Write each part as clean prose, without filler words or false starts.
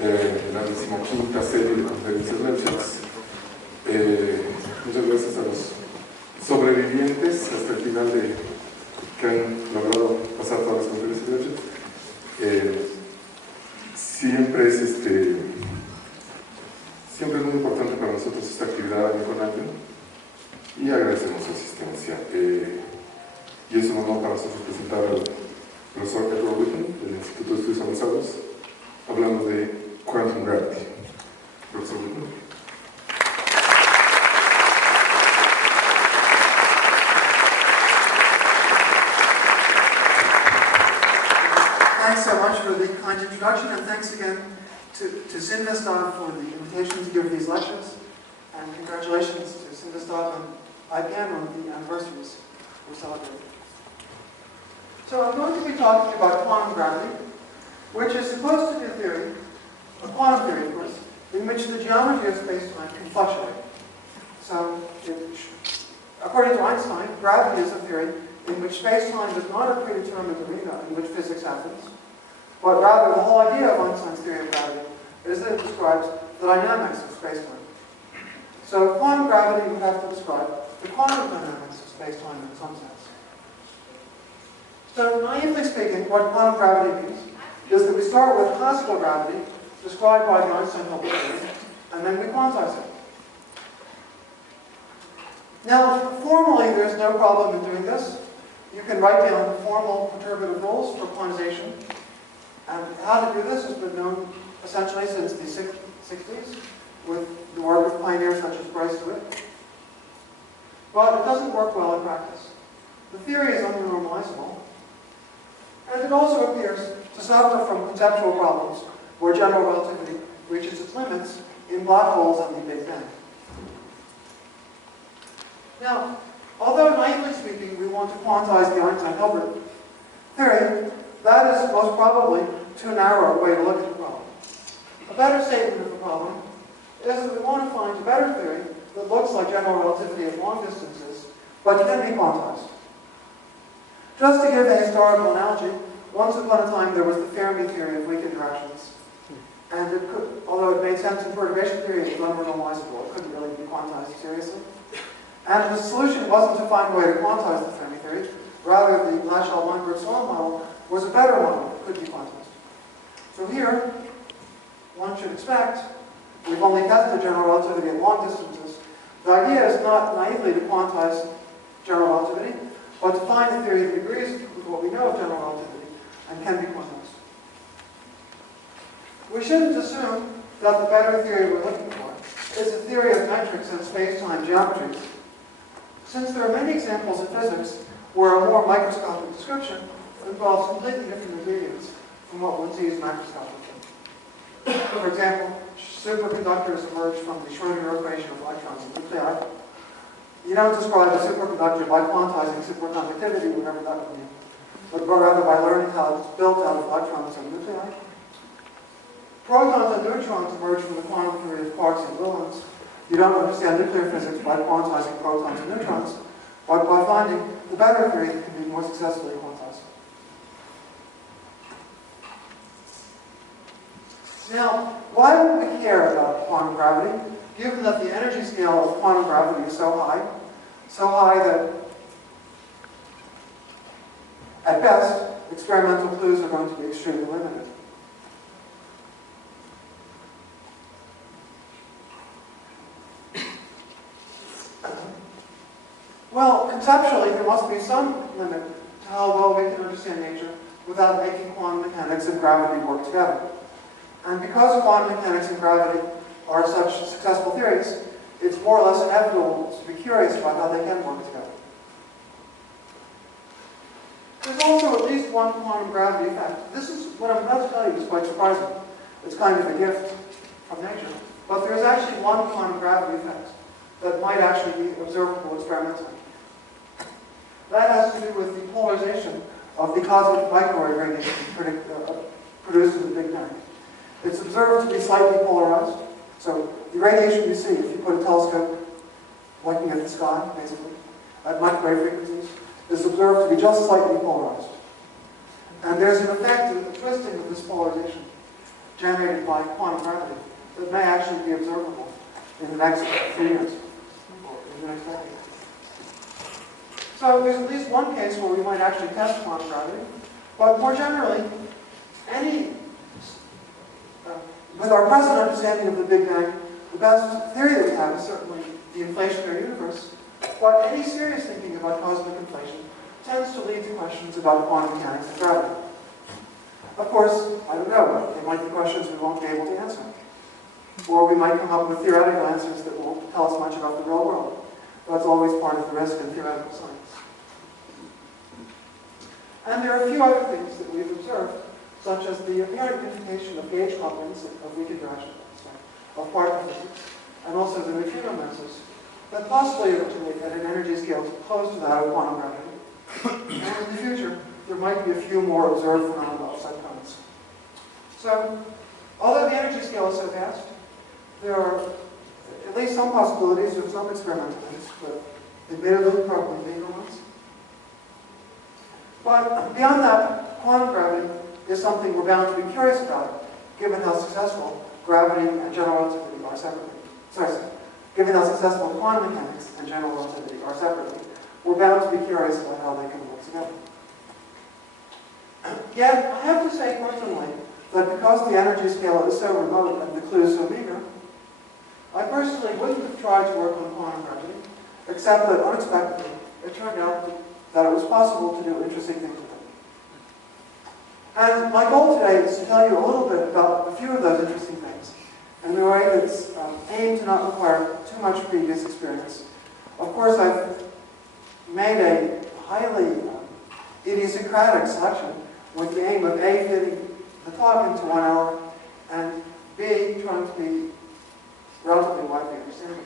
la 15ª serie de conferencias Lefschetz. Muchas gracias a los sobrevivientes hasta el final que han logrado pasar todas las conferencias Lefschetz. Siempre es muy importante para nosotros esta actividad año con año y agradecemos su asistencia. Y es un honor para nosotros presentar al profesor Edward Witten del Instituto de Estudios Avanzados hablando de Quantum Gravity. Profesor Witten. Thanks so much for the kind introduction, and thanks again to Cinvestav for the invitation to give these lectures, and congratulations to Cinvestav and IPN on the anniversaries we're celebrating. So I'm going to be talking about quantum gravity, which is supposed to be a theory, a quantum theory of course, in which the geometry of space-time can fluctuate. So, according to Einstein, gravity is a theory in which space-time is not a predetermined arena in which physics happens, but rather the whole idea of Einstein's theory of gravity is that it describes the dynamics of space-time. So quantum gravity would have to describe the quantum dynamics of space-time in some sense. So naively speaking, what quantum gravity means is that we start with classical gravity, described by the Einstein-Hilbert theory, and then we quantize it. Now, formally, there's no problem in doing this. You can write down formal perturbative rules for quantization. And how to do this has been known essentially since the 60s with the work of pioneers such as Bryce DeWitt. But it doesn't work well in practice. The theory is unrenormalizable, and it also appears to suffer from conceptual problems where general relativity reaches its limits in black holes and the Big Bang. Now, although naively speaking we want to quantize the Einstein-Hilbert theory, that is most probably too narrow a way to look at the problem. A better statement of the problem is that we want to find a better theory that looks like general relativity at long distances, but can be quantized. Just to give a historical analogy, once upon a time there was the Fermi theory of weak interactions. And it could, although it made sense in perturbation theory, it was unrenormalizable. It couldn't really be quantized seriously. And the solution wasn't to find a way to quantize the Fermi theory. Rather, the Lefschetz-Weinberg-Soil model was a better model that could be quantized. So here, one should expect, we've only tested general relativity at long distances. The idea is not naively to quantize general relativity, but to find a theory that agrees with what we know of general relativity and can be quantized. We shouldn't assume that the better theory we're looking for is a theory of metrics and space-time geometries, since there are many examples in physics where a more microscopic description involves completely different ingredients from what one sees macroscopically. For example, superconductors emerge from the Schrödinger equation of electrons and nuclei. You don't describe a superconductor by quantizing superconductivity, whatever that would mean, but rather by learning how it's built out of electrons and nuclei. Protons and neutrons emerge from the quantum theory of quarks and gluons. You don't understand nuclear physics by quantizing protons and neutrons, but by finding the better theory that can be more successfully quantized. Now, why would we care about quantum gravity, given that the energy scale of quantum gravity is so high that, at best, experimental clues are going to be extremely limited? Well, conceptually, there must be some limit to how well we can understand nature without making quantum mechanics and gravity work together. And because quantum mechanics and gravity are such successful theories, it's more or less inevitable to be curious about how they can work together. There's also at least one quantum gravity effect. This is what I'm about to tell you is quite surprising. It's kind of a gift from nature. But there's actually one quantum gravity effect that might actually be observable experimentally. That has to do with the polarization of the cosmic microwave radiation produced in the Big Bang. It's observed to be slightly polarized. So the radiation you see, if you put a telescope looking at the sky, basically, at microwave frequencies, is observed to be just slightly polarized. And there's an effect of the twisting of this polarization generated by quantum gravity that may actually be observable in the next few years, or in the next decade. So there's at least one case where we might actually test quantum gravity, but more generally, with our present understanding of the Big Bang, the best theory that we have is certainly the inflationary universe, but any serious thinking about cosmic inflation tends to lead to questions about quantum mechanics and gravity. Of course, I don't know, they might be questions we won't be able to answer. Or we might come up with theoretical answers that won't tell us much about the real world. That's always part of the risk in theoretical science. And there are a few other things that we've observed, such as the apparent unification of gauge couplings of weak interaction, of particle physics, and also the neutrino masses, that possibly originate at an energy scale close to that of quantum gravity. And in the future, there might be a few more observed phenomena of such kinds. So, although the energy scale is so vast, there are at least some possibilities of some experimental things, but admittedly probably bigger ones. But beyond that, quantum gravity is something we're bound to be curious about, given how successful gravity and general relativity are separately. Given how successful quantum mechanics and general relativity are separately, we're bound to be curious about how they can work together. Yet, I have to say personally that because the energy scale is so remote and the clues so meager, I personally wouldn't have tried to work on quantum gravity, except that unexpectedly, it turned out that it was possible to do interesting things with it. And my goal today is to tell you a little bit about a few of those interesting things, in a way that's aimed to not require too much previous experience. Of course, I've made a highly idiosyncratic selection with the aim of A, fitting the talk into 1 hour, and B, trying to be relatively widely understandable.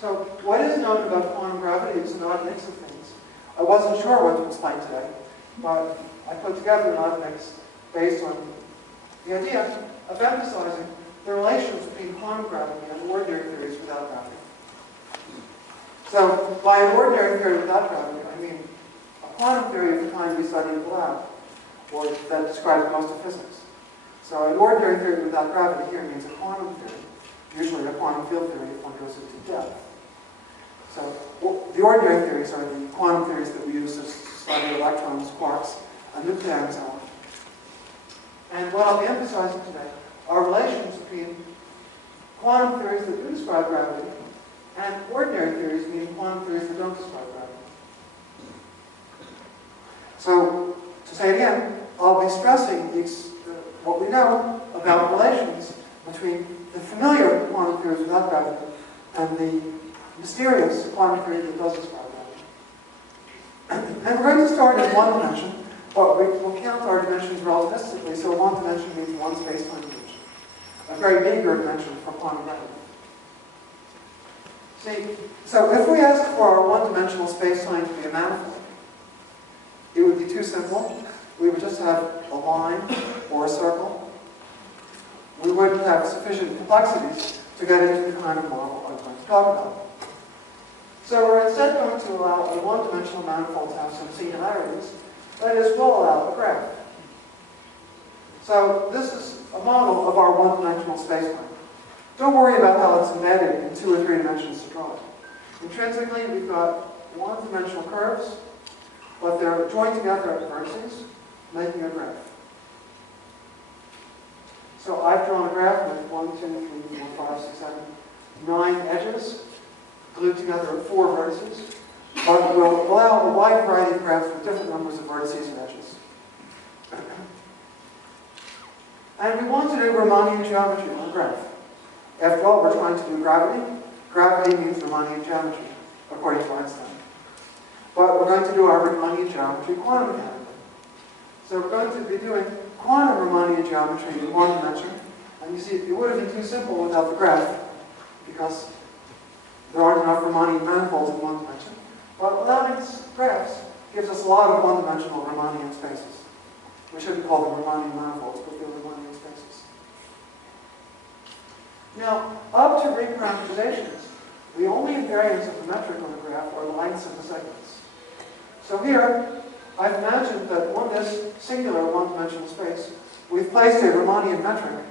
So, what is known about quantum gravity is an odd mix of things. I wasn't sure what to explain today, but I put together an odd mix based on the idea of emphasizing the relations between quantum gravity and ordinary theories without gravity. So, by an ordinary theory without gravity, I mean a quantum theory of the kind we study in the lab, or that describes most of physics. So, an ordinary theory without gravity here means a quantum theory, usually a quantum field theory if one goes into depth. So, the ordinary theories are the quantum theories that we use to study electrons, quarks, and nuclei, and so on. And what I'll be emphasizing today are relations between quantum theories that do describe gravity and ordinary theories, meaning quantum theories that don't describe gravity. So, to say it again, I'll be stressing what we know about relations between the familiar quantum theories without gravity and the mysterious quantum theory that does describe gravity. And we're going to start in one dimension, but we'll count our dimensions relativistically, so one dimension means one space-time dimension. A very meager dimension for quantum gravity. See, so if we ask for our one-dimensional space-time to be a manifold, it would be too simple. We would just have a line or a circle. We wouldn't have sufficient complexities to get into the kind of model I'm going to talk about. So we're instead going to allow a one-dimensional manifold to have some singularities. That is, we'll allow a graph. So this is a model of our one-dimensional space-time. Don't worry about how it's embedded in 2 or 3 dimensions to draw it. Intrinsically, we've got one-dimensional curves, but they're joined together at vertices, making a graph. So I've drawn a graph with 1, 2, 3, 4, 5, 6, 7, 9 edges, glued together at 4 vertices. But we'll allow a wide variety of graphs with different numbers of vertices and edges. And we want to do Riemannian geometry on a graph. After all, we're trying to do gravity. Gravity means Riemannian geometry, according to Einstein. But we're going to do our Riemannian geometry quantum mechanically. So we're going to be doing quantum Riemannian geometry in one dimension. And you see, it would have been too simple without the graph, because there aren't enough Riemannian manifolds in one dimension. But allowing graphs gives us a lot of one-dimensional Riemannian spaces. We shouldn't call them Riemannian manifolds, but they're Riemannian spaces. Now, up to reparameterizations, the only invariants of the metric on the graph are the lengths of the segments. So here, I've imagined that on this singular one-dimensional space, we've placed a Riemannian metric,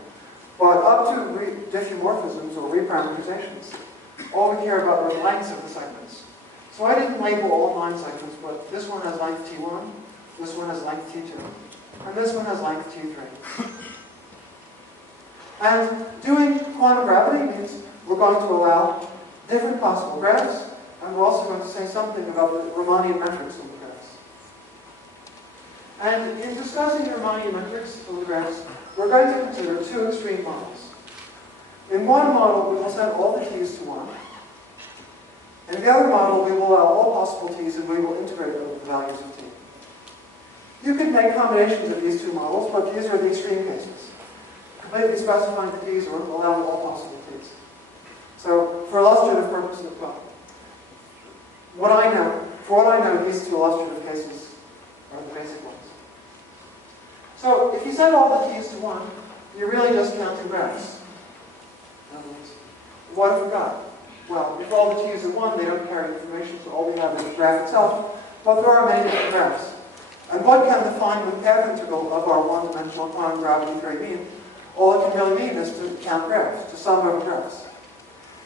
but up to diffeomorphisms or reparameterizations, all we care about are the lengths of the segments. So I didn't label all 9 segments, but this one has length T1, this one has length T2, and this one has length T3. And doing quantum gravity means we're going to allow different possible graphs, and we're also going to say something about the Riemannian metrics of the graphs. And in discussing the Riemannian metrics of the graphs, we're going to consider 2 extreme models. In one model, we will set all the t's to 1. In the other model, we will allow all possible t's and we will integrate the values of t. You can make combinations of these 2 models, but these are the extreme cases. Completely specifying the t's or allowing all possible t's. So, for illustrative purposes, well, for what I know, these 2 illustrative cases are the basic ones. So, if you set all the t's to 1, you're really just counting graphs. In other words, what have we got? Well, if all the t's are 1, they don't carry information, so all we have is the graph itself. But there are many different graphs. And what can the Feynman path integral of our one-dimensional quantum gravity theory mean? All it can really mean is to count graphs, to sum over graphs.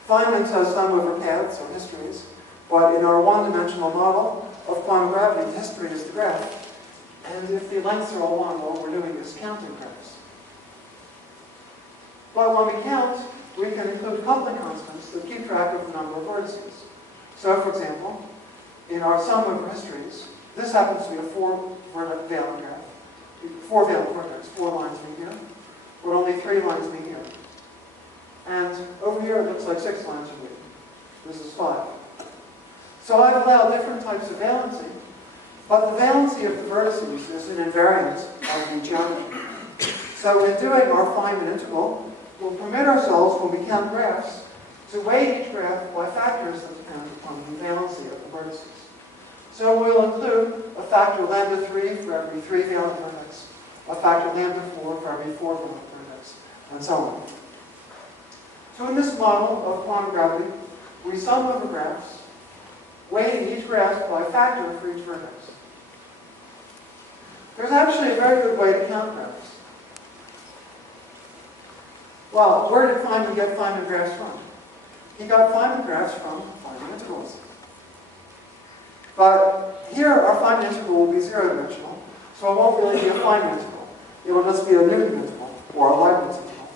Feynman says sum over paths or histories, but in our one-dimensional model of quantum gravity, the history is the graph. And if the lengths are all 1, all we're doing is counting graphs. But when we count, we can include coupling constants that keep track of the number of vertices. So, for example, in our sum over histories, this happens to be a 4-valent graph. 4-valent vertex, 4 lines meet here, but only 3 lines meet here. And over here it looks like 6 lines are meeting. This is 5. So I've allowed different types of valency, but the valency of the vertices is an invariant of the geometry. So in doing our Feynman integral, we'll permit ourselves, when we count graphs, to weight each graph by factors that depend upon the valency of the vertices. So we'll include a factor lambda 3 for every 3-valent vertex, a factor lambda 4 for every 4-valent vertex, and so on. So in this model of quantum gravity, we sum over graphs, weighting each graph by a factor for each vertex. There's actually a very good way to count graphs. Well, where did Feynman get Feynman graphs from? He got Feynman graphs from Feynman integrals. But here, our Feynman integral will be 0-dimensional, so it won't really be a Feynman integral. It will just be a Newton integral, or a Leibniz integral.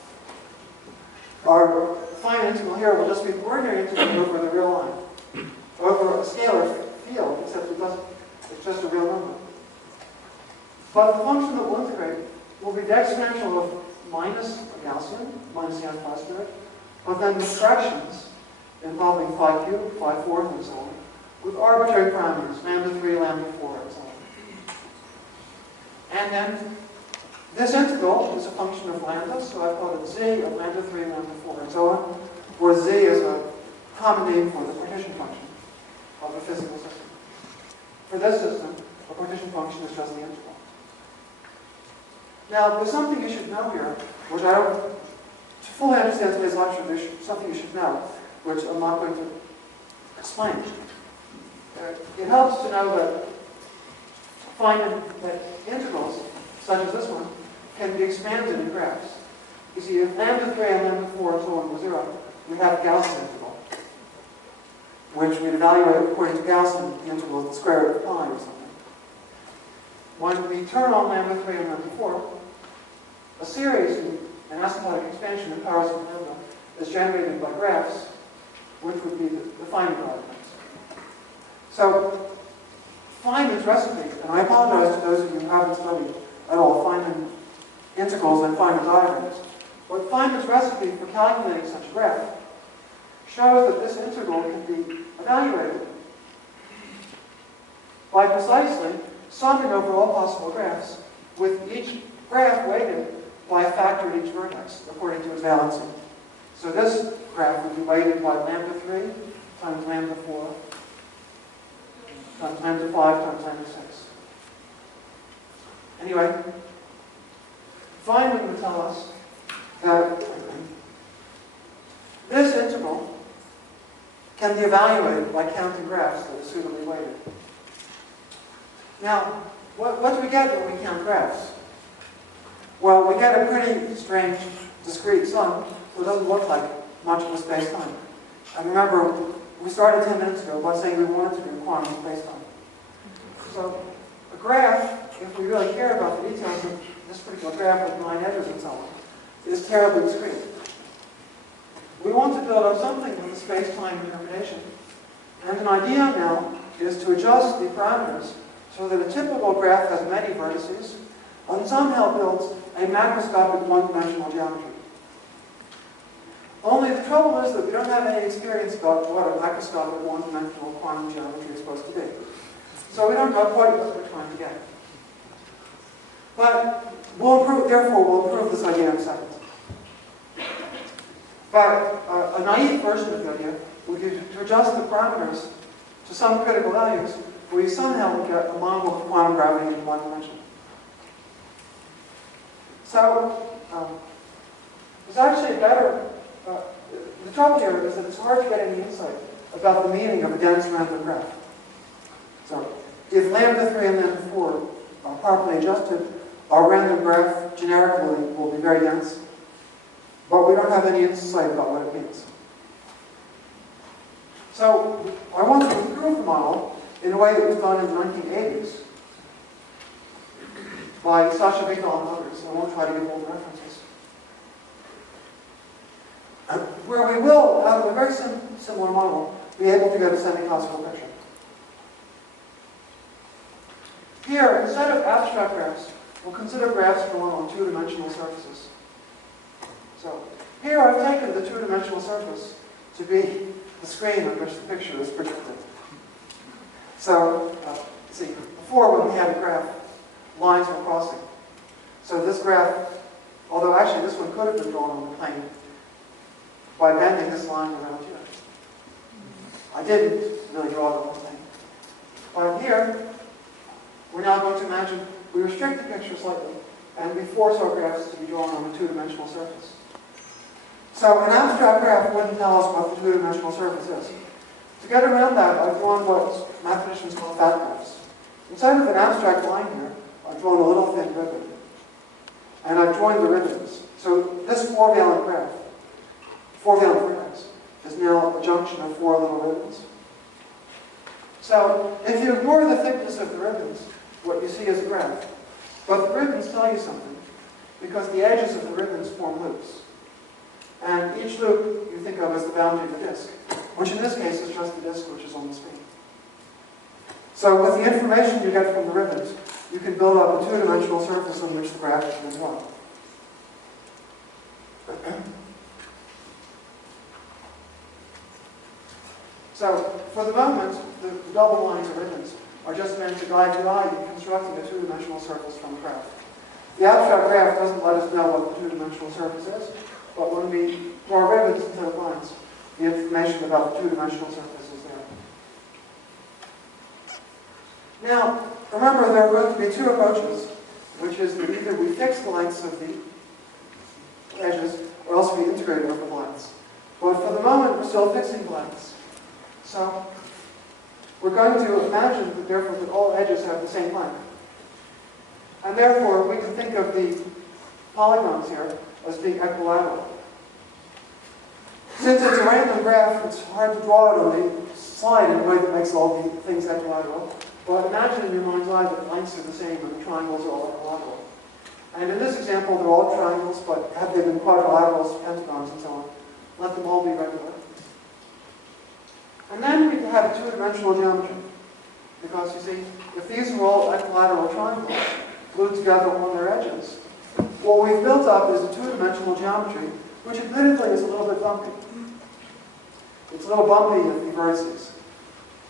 Our Feynman integral here will just be an ordinary integral over the real line, over a scalar field, except it's just a real number. But the function that we'll integrate will be the exponential of minus a Gaussian, minus the phi squared, but then the fractions involving phi cubed, phi fourth, and so on, with arbitrary parameters, lambda 3, lambda 4, and so on. And then this integral is a function of lambda, so I've called it z of lambda 3, lambda 4, and so on, where z is a common name for the partition function of a physical system. For this system, a partition function is just the integral. Now, there's something you should know here, which I don't, to fully understand today's lecture, there's something you should know, which I'm not going to explain. It helps to know that that integrals, such as this one, can be expanded in graphs. You see, if lambda 3 and lambda 4 and so on were 0, we have a Gaussian integral, which we'd evaluate according to Gaussian, the integral of the square root of pi or something. When we turn on lambda 3 and lambda 4, a series, an asymptotic expansion in powers of lambda, is generated by graphs, which would be the Feynman diagrams. So, Feynman's recipe, and I apologize to those of you who haven't studied at all Feynman integrals and Feynman diagrams, but Feynman's recipe for calculating such a graph shows that this integral can be evaluated by precisely summing over all possible graphs, with each graph weighted by a factor at each vertex, according to its valency. So this graph would be weighted by lambda 3 times lambda 4 times lambda 5 times lambda 6. Anyway, Feynman would tell us that this integral can be evaluated by counting graphs that are suitably weighted. Now, what do we get when we count graphs? Well, we get a pretty strange, discrete sum, so it doesn't look like much of a space-time. And remember, we started 10 minutes ago by saying we wanted to do quantum space-time. So, a graph, if we really care about the details of this particular graph with 9 edges and so on, is terribly discrete. We want to build up something with a space-time interpretation. And an idea now is to adjust the parameters so that a typical graph has many vertices and somehow builds a macroscopic one-dimensional geometry. Only the trouble is that we don't have any experience about what a macroscopic one-dimensional quantum geometry is supposed to be. So we don't know quite what we're trying to get. But therefore we'll improve this idea in a second. But a naive version of the idea would be to adjust the parameters to some critical values where you somehow will get a model of quantum gravity in one dimension. So, it's actually better. The trouble here is that it's hard to get any insight about the meaning of a dense random graph. So, if lambda 3 and lambda 4 are properly adjusted, our random graph generically will be very dense, but we don't have any insight about what it means. So, I want to improve the model in a way that was done in the 1980s by Sasha Vigdal and others. I won't try to give all the references. Where we will, out of a very similar model, be able to get a semi-classical picture. Here, instead of abstract graphs, we'll consider graphs drawn on two-dimensional surfaces. So, here I've taken the two-dimensional surface to be the screen on which the picture is projected. So, see, before when we had a graph, lines were crossing. So this graph, although actually this one could have been drawn on the plane by bending this line around here. I didn't really draw the whole thing. But here, we're now going to imagine we restrict the picture slightly, and we force our graphs to be drawn on a two-dimensional surface. So an abstract graph wouldn't tell us what the two-dimensional surface is. To get around that, I've drawn what mathematicians call fat graphs. Instead of an abstract line here, I've drawn a little thin ribbon. And I've joined the ribbons. So this four-valent graph, four-valent vertex, is now a junction of four little ribbons. So if you ignore the thickness of the ribbons, what you see is a graph. But the ribbons tell you something, because the edges of the ribbons form loops. And each loop you think of as the boundary of the disk, which in this case is just the disk which is on the screen. So with the information you get from the ribbons, you can build up a two-dimensional surface on which the graph is drawn. So for the moment, the double lines of ribbons are just meant to guide the eye in constructing a two-dimensional surface from the graph. The abstract graph doesn't let us know what the two-dimensional surface is, but when we draw ribbons instead of lines, the information about the two-dimensional surface is there. Now, remember there are going to be two approaches, which is that either we fix the lengths of the edges, or else we integrate over the lengths. But for the moment, we're still fixing the lengths. So, we're going to imagine that therefore that all edges have the same length. And therefore, we can think of the polygons here as being equilateral. Since it's a random graph, it's hard to draw it on the slide in a way that makes all the things equilateral. But imagine in your mind's eye that lengths are the same and the triangles are all equilateral. And in this example, they're all triangles, but have they been quadrilaterals, pentagons, and so on, let them all be regular. And then we can have a two-dimensional geometry. Because you see, if these are all equilateral triangles glued together on their edges, what we've built up is a two-dimensional geometry, which admittedly is a little bit bumpy. It's a little bumpy at the vertices.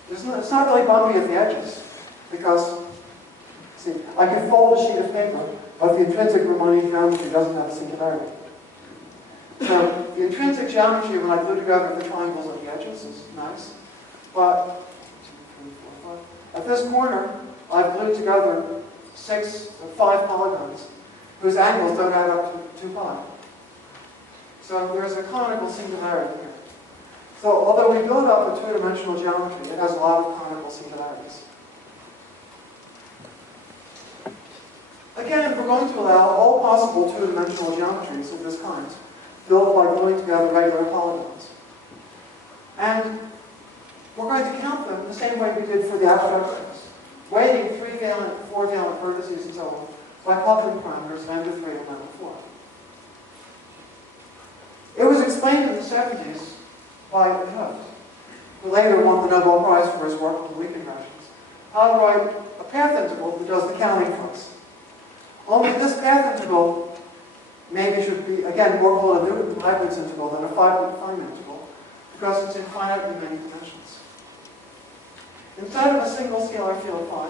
It's not really bumpy at the edges, because, see, I can fold a sheet of paper, but the intrinsic Riemannian geometry doesn't have a singularity. So the intrinsic geometry, when I glue together the triangles at the edges, is nice. But at this corner, I've glued together 5 polygons whose angles don't add up to 2 pi. So there's a conical singularity here. So although we build up a two-dimensional geometry, it has a lot of conical singularities. Again, we're going to allow all possible two-dimensional geometries of this kind, built by gluing together regular polygons. And we're going to count them the same way we did for the abstract graphs, weighting 3-valent, 4-valent vertices and so on, by coupling parameters of n to 3 and n to 4. It was explained in the 70s by Lefschetz, who later won the Nobel Prize for his work on weak inversions, how to write a path integral that does the counting for us. Only this path integral maybe should be, again, more called a Newton-Leibniz integral than a Feynman integral, because it's infinitely many dimensions. Instead of a single scalar field phi,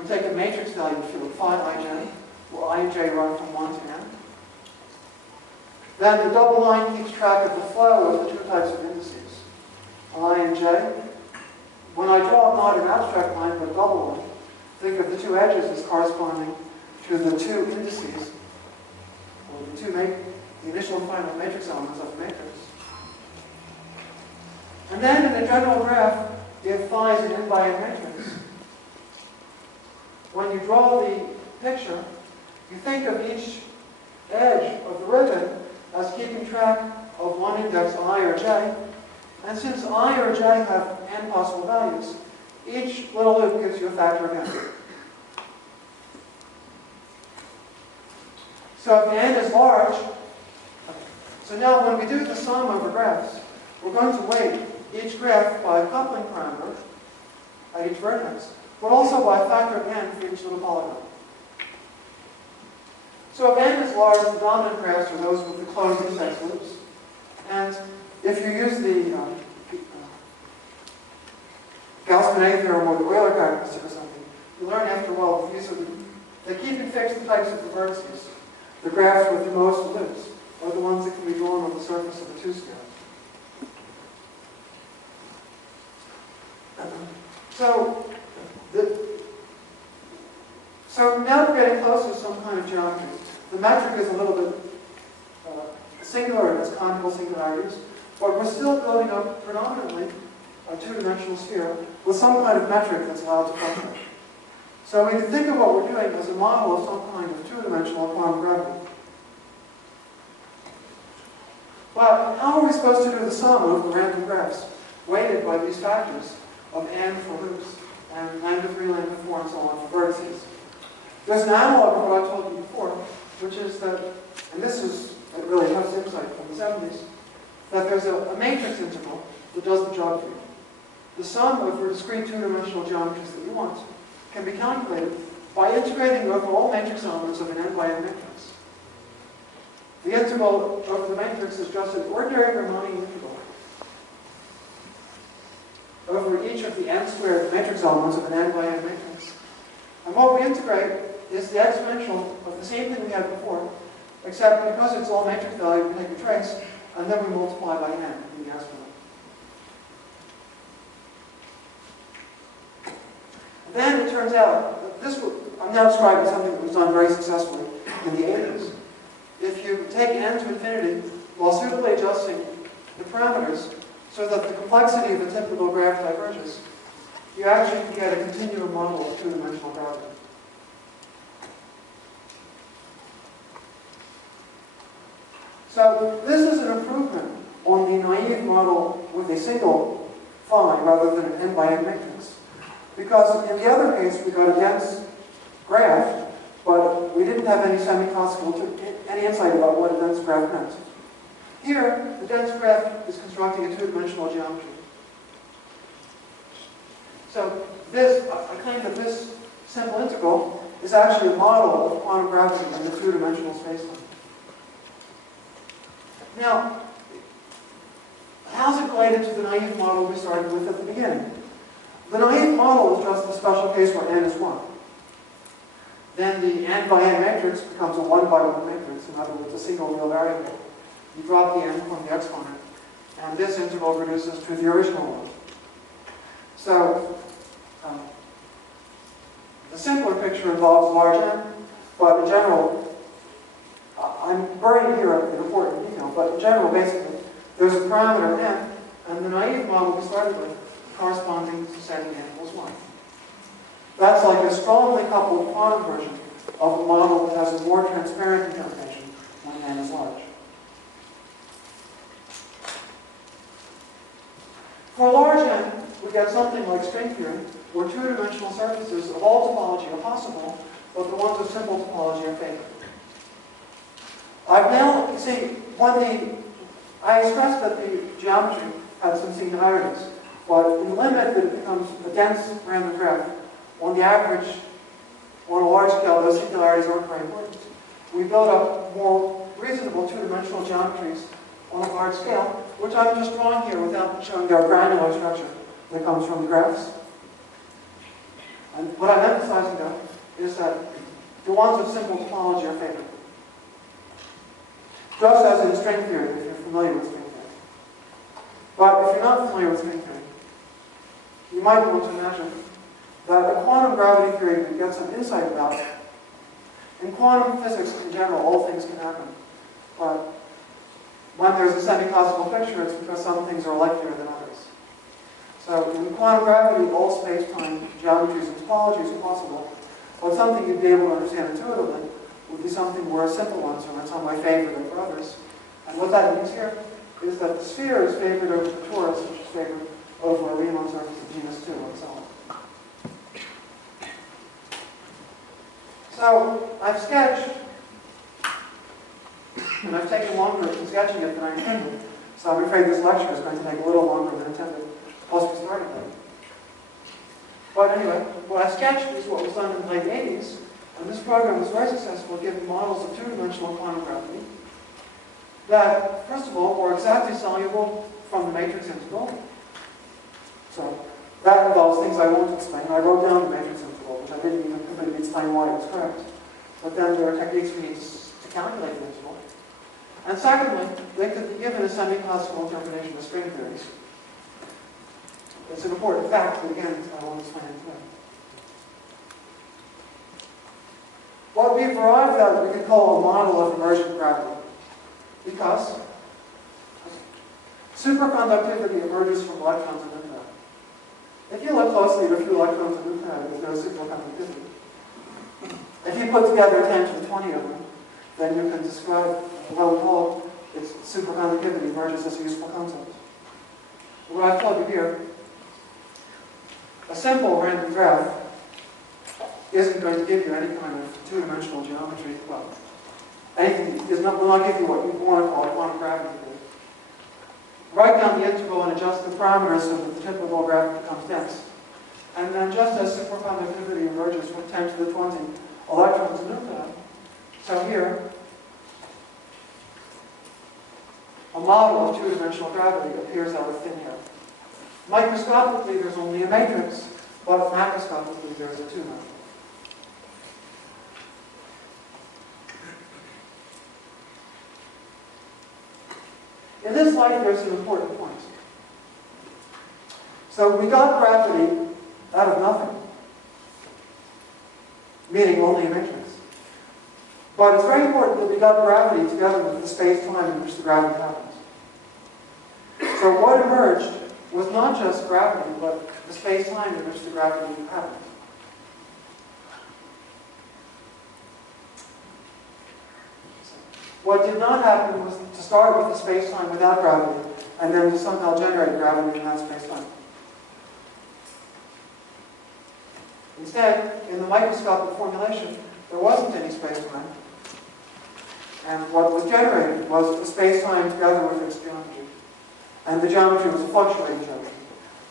we take a matrix valued field phi ij, where I and j run from 1 to n. Then the double line keeps track of the flow of the two types of indices, I and j. When I draw not an abstract line, but a double line, think of the two edges as corresponding to the two indices, or the initial and final matrix elements of the matrix. And then in a general graph, if phi is an n by n matrix, when you draw the picture, you think of each edge of the ribbon as keeping track of one index I or j, and since I or j have n possible values, each little loop gives you a factor of n. So if n is large, so now when we do the sum over graphs, we're going to weight each graph by a coupling parameter at each vertex, but also by a factor of n for each little polygon. So if n is large, the dominant graphs are those with the closed index loops. And if you use the Gauss-Bonnet theorem or the Euler characteristic or something, you learn after a while the use of they keep in fixed the types of the vertices. The graphs with the most loops are the ones that can be drawn on the surface of the two scale. So now we're getting close to some kind of geometry. The metric is a little bit singular in its conical singularities, but we're still building up predominantly a two-dimensional sphere with some kind of metric that's allowed to function. So we can think of what we're doing as a model of some kind of two-dimensional quantum gravity. But how are we supposed to do the sum of the random graphs, weighted by these factors of n for loops, and n to 3, n to 4, and so on for vertices? There's an analog of what I told you before, which is that, and this is a really tough insight from the 70s, that there's a matrix integral that does the job for you. The sum of your discrete two-dimensional geometries that you want can be calculated by integrating over all matrix elements of an n by n matrix. The integral over the matrix is just an ordinary Riemannian integral over each of the n squared matrix elements of an n by n matrix. And what we integrate is the exponential of the same thing we had before, except because it's all matrix value, we take a trace, and then we multiply by n in the exponent. Then it turns out, I'm now describing something that was done very successfully in the 80s. If you take n to infinity while suitably adjusting the parameters so that the complexity of a typical graph diverges, you actually can get a continuum model of two-dimensional gravity. So this is an improvement on the naive model with a single phi rather than an n by n matrix. Because in the other case, we got a dense graph, but we didn't have any semi-classical, any insight about what a dense graph meant. Here, the dense graph is constructing a two-dimensional geometry. So I claim that this simple integral is actually a model of quantum gravity in the two-dimensional spacetime. Now, how's it related to the naive model we started with at the beginning? The naive model is just a special case where n is 1. Then the n by n matrix becomes a 1 by 1 matrix, in other words, a single real variable. You drop the n from the exponent, and this integral reduces to the original one. So, the simpler picture involves large n, but in general, I'm burying here an important detail, but in general, basically, there's a parameter n, and the naive model we started with corresponding to setting n equals 1. That's like a strongly coupled quantum version of a model that has a more transparent interpretation when n is large. For large n, we get something like string theory, where two-dimensional surfaces of all topology are possible, but the ones of simple topology are favored. I've now, see, I stressed that the geometry had some singularities, but in the limit that it becomes a dense random graph, on the average, on a large scale, those singularities aren't very important. We build up more reasonable two-dimensional geometries on a large scale, which I'm just drawing here without showing their granular structure that comes from the graphs. And what I'm emphasizing, though, is that the ones with simple topology are favored. Just as in string theory, if you're familiar with string theory. But if you're not familiar with string theory, you might want to imagine that a quantum gravity theory could get some insight about it. In quantum physics in general, all things can happen. But when there's a semi-classical picture, it's because some things are likelier than others. So in quantum gravity, all space-time geometries and topologies are possible. But something you'd be able to understand intuitively would be something where simple ones are in some way favored over others. And what that means here is that the sphere is favored over the torus, which is favored over a Riemann surface of genus 2, and so on. So I've sketched, and I've taken longer in sketching it than I intended. So I'm afraid this lecture is going to take a little longer than intended, plus we started late. But anyway, what I sketched is what was done in the late 80s, and this program was very successful at giving models of two-dimensional quantum gravity that, first of all, were exactly soluble from the matrix integral. So that involves things I won't explain. I wrote down the matrix integral, which I didn't even completely explain why it was correct. But then there are techniques we need to calculate the integral. And secondly, they could be given a semi-classical interpretation of string theories. It's an important fact, but again, I won't explain it today. What we've arrived at, we could call a model of emergent gravity. Because superconductivity emerges from electrons and nuclei. If you look closely at a few electrons and nuclei, there's no superconductivity. If you put together 10 to the 20 of them, then you can describe, well, we call its superconductivity emerges as a useful concept. What I've told you here, a simple random graph isn't going to give you any kind of two-dimensional geometry. Well, anything will not give you what you want to call a quantum gravity theory. Write down the integral and adjust the parameters so that the typical graph becomes dense. And then just as superconductivity emerges with 10 to the 20 electrons and nuclei, so here, a model of two-dimensional gravity appears out of thin air. Microscopically, there's only a matrix, but macroscopically, there's a two-dimensional. In this light, there's an important point. So we got gravity out of nothing, meaning only a matrix. But it's very important that we got gravity together with the space-time in which the gravity happens. So what emerged was not just gravity, but the space-time in which the gravity happens. What did not happen was to start with the space-time without gravity, and then to somehow generate gravity in that space-time. Instead, in the microscopic formulation, there wasn't any space-time. And what was generated was the space-time together with its geometry. And the geometry was a fluctuating geometry.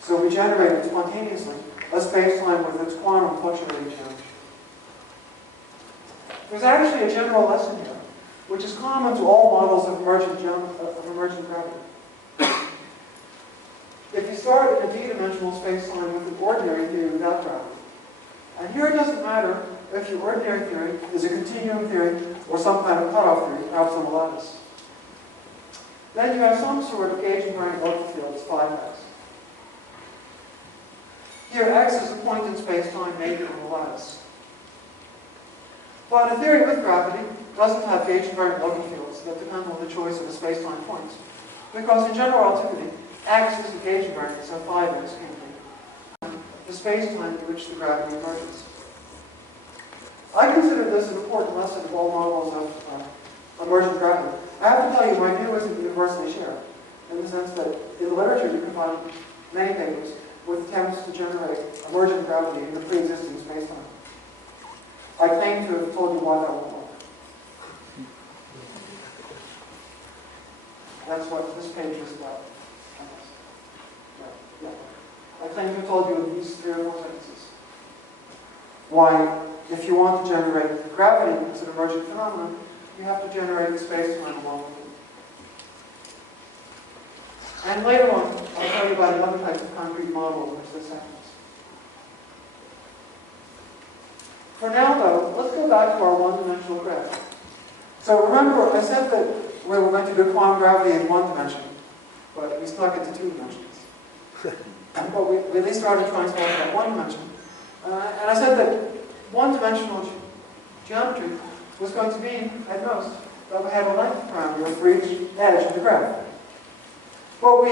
So we generated spontaneously a space-time with its quantum fluctuating geometry. There's actually a general lesson here, which is common to all models of emergent gravity. If you start in a d-dimensional space-time with an ordinary theory without gravity, and here it doesn't matter if your ordinary theory is a continuum theory or some kind of cutoff theory, perhaps on a lattice. Then you have some sort of gauge invariant local field, it's 5x. Here x is a point in space-time made on a lattice. But a theory with gravity doesn't have gauge invariant local fields that depend on the choice of a space-time point. Because in general relativity, x is a gauge invariant, so 5x can be the space-time in which the gravity emerges. I consider this an important lesson of all models of emergent gravity. I have to tell you, my view isn't universally shared, in the sense that in the literature you can find many papers with attempts to generate emergent gravity in the pre-existing space-time. I claim to have told you why that won't work. That's what this page is about. Yeah. I claim to have told you in these 3 or 4 sentences why, if you want to generate gravity as an emergent phenomenon, you have to generate the space-time along with it. And later on, I'll tell you about another type of concrete model in which this happens. For now, though, let's go back to our one-dimensional graph. So remember, I said that we were going to do quantum gravity in 1 dimension, but we stuck into 2 dimensions. But we at least started trying to solve that 1 dimension. And I said that 1-dimensional geometry was going to mean, at most, that we had a length parameter for each edge of the graph. But we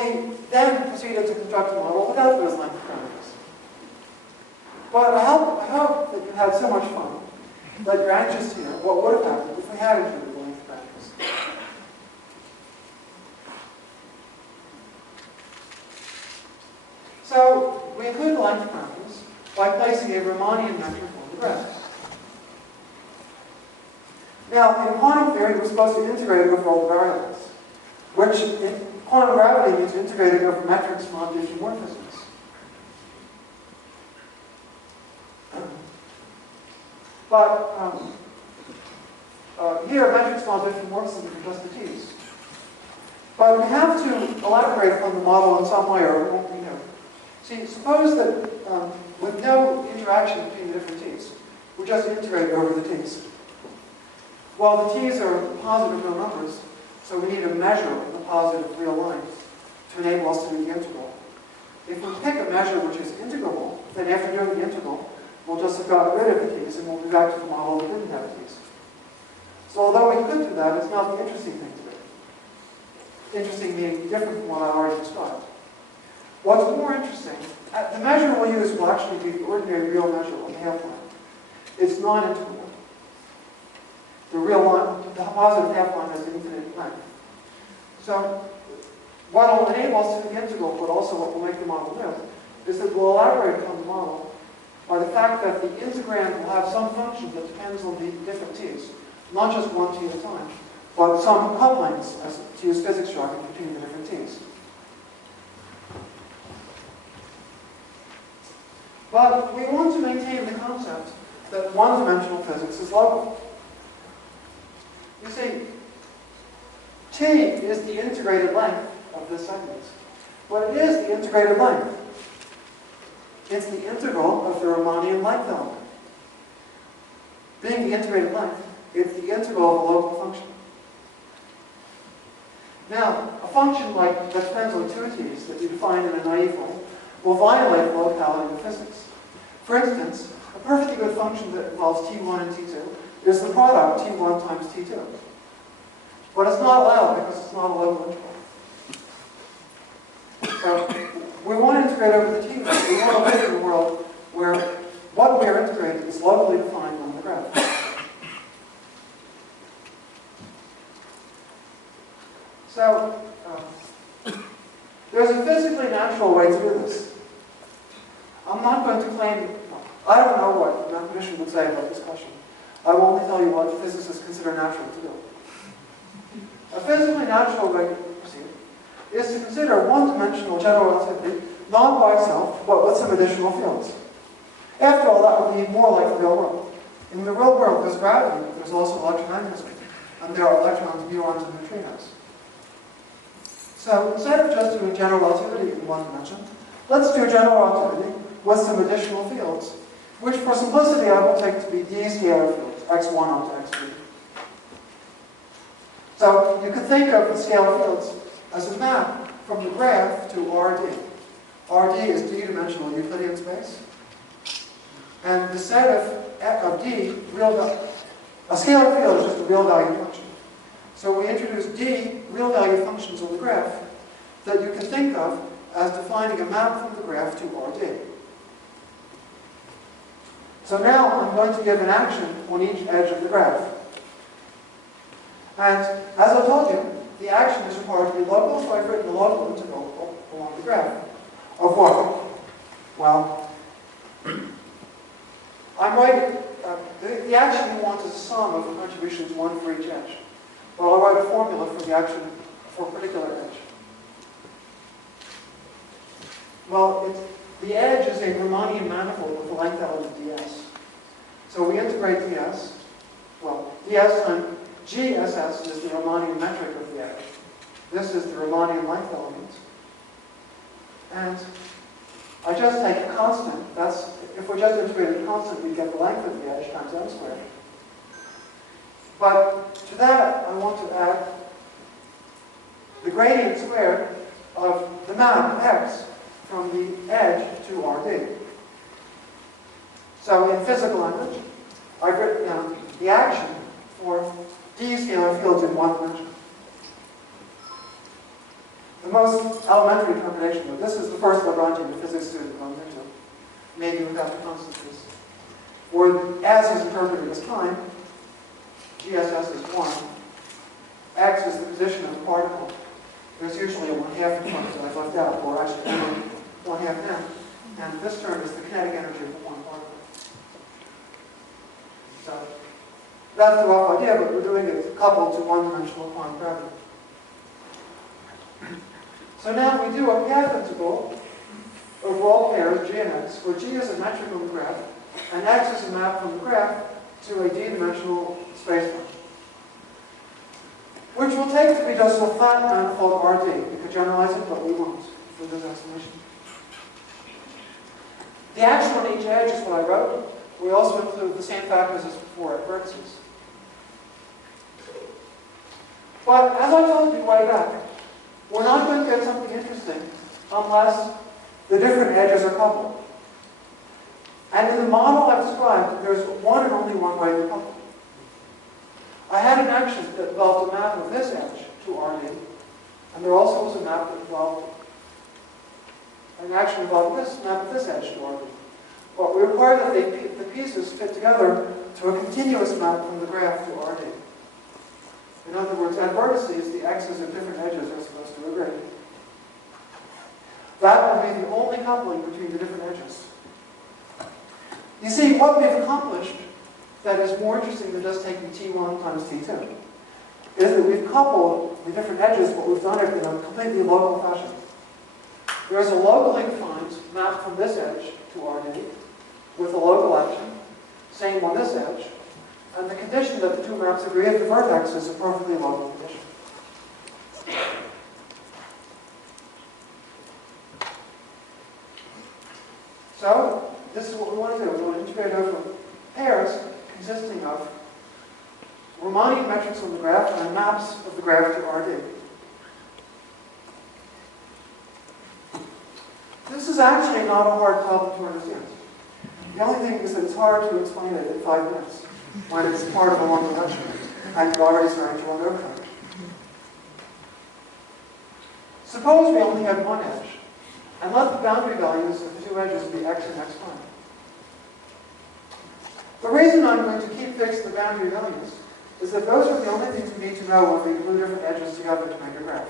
then proceeded to construct a model without those length parameters. But I hope that you had so much fun that you're anxious to hear what would have happened if we had included the length parameters. So we include the length parameters by placing a Riemannian metric on the graph. Now, in quantum theory, we're supposed to integrate over all the variables, which in quantum gravity means integrating over metrics from diffeomorphisms. But here, metrics from diffeomorphisms are just the t's. But we have to elaborate upon the model in some way, or it won't be known. See, suppose that with no interaction between the different t's, we just integrate over the t's. Well, the t's are positive real numbers, so we need to measure the positive real lines to enable us to do the integral. If we pick a measure which is integrable, then after doing the integral, we'll just have gotten rid of the t's and we'll be back to the model that didn't have t's. So although we could do that, it's not the interesting thing to do. Interesting meaning different from what I already described. What's more interesting, the measure we'll use will actually be the ordinary real measure on the half line. It's non-integrable. The real line, the positive half line has infinite length. So what will enable us to do the integral, but also what will make the model new, is that we'll elaborate upon the model by the fact that the integrand will have some function that depends on the different t's, not just one t at a time, but some couplings, as to use physics jargon, between the different t's. But we want to maintain the concept that one-dimensional physics is local. You see, t is the integrated length of this segment. But it is the integrated length. It's the integral of the Riemannian length element. Being the integrated length, it's the integral of a local function. Now, a function like that depends on 2 t's that you define in a naive way will violate the locality of physics. For instance, a perfectly good function that involves t1 and t2 is the product t1 times t2. But it's not allowed because it's not a local integral. So we want to integrate over the t. We want to live in a world where what we are integrating is locally defined on the graph. So there's a physically natural way to do this. I'm not going to claim, I don't know what the mathematician would say about this question. I will only tell you what physicists consider natural to do. A physically natural way to proceed is to consider one-dimensional general relativity not by itself, but with some additional fields. After all, that would be more like the real world. In the real world, there's gravity, but there's also electromagnetism, and there are electrons, muons, and neutrinos. So instead of just doing general relativity in one dimension, let's do general relativity with some additional fields, which for simplicity I will take to be d scalar fields, x1 up to x3. So you could think of the scalar fields as a map from the graph to RD. RD is d-dimensional Euclidean space. And the set of d, a scalar field is just a real value function. So we introduce d real value functions on the graph that you can think of as defining a map from the graph to RD. So now I'm going to give an action on each edge of the graph. And as I told you, the action is required to be local, so I've written a local integral along the graph. Of what? Well, I'm writing, the action we want is a sum of the contributions, one for each edge. But I'll write a formula for the action for a particular edge. Well, the edge is a Riemannian manifold with a length element ds. So we integrate ds. Well, ds times GSS is the Riemannian metric of the edge. This is the Riemannian length element. And I just take a constant. If we just integrate a constant, we get the length of the edge times m squared. But to that, I want to add the gradient squared of the map x from the edge to RD. So in physical language, I've written down the action for d scalar fields in one dimension. The most elementary interpretation of this is the first Lagrangian the physics student runs into, maybe without the constancies. Or as is interpreted as time, GSS is 1. X is the position of the particle. There's usually a 1/2 in front that I've left out, or actually 1/2 now. And this term is the kinetic energy of the one particle. So that's the rough idea, but we're doing it coupled to one-dimensional quantum gravity. So now we do a path integral over all pairs, G and X, where G is a metric on the graph, and X is a map from the graph to a d-dimensional spacetime, which will take to be just a flat manifold RD. We could generalize it, but we won't for this estimation. The action on each edge is what I wrote. We also include the same factors as before at vertices. But as I told you way back, we're not going to get something interesting unless the different edges are coupled. And in the model I've described, there's one and only one way to couple. I had an action that involved a map of this edge to RD, and there also was a map that involved an action involving this map of this edge to RD. But we require that the pieces fit together to a continuous map from the graph to RD. In other words, at vertices, the x's of different edges are supposed to agree. That will be the only coupling between the different edges. You see, what we've accomplished that is more interesting than just taking T1 times T2 is that we've coupled the different edges, but we've done it in a completely local fashion. There's a locally defined map from this edge to RD with a local action, same on this edge, and the condition that the two maps agree at the vertex is a perfectly local condition. So, this is what we want to do. We want to integrate over pairs consisting of Riemannian metrics on the graph and maps of the graph to RD. This is actually not a hard problem to understand. The only thing is that it's hard to explain it in 5 minutes when it's part of a longer lecture and you're already starting to run over it. Suppose we only had one edge, and let the boundary values of the two edges be x and x prime. The reason I'm going to keep fixed the boundary values is that those are the only things we need to know when we glue different edges together to make a graph.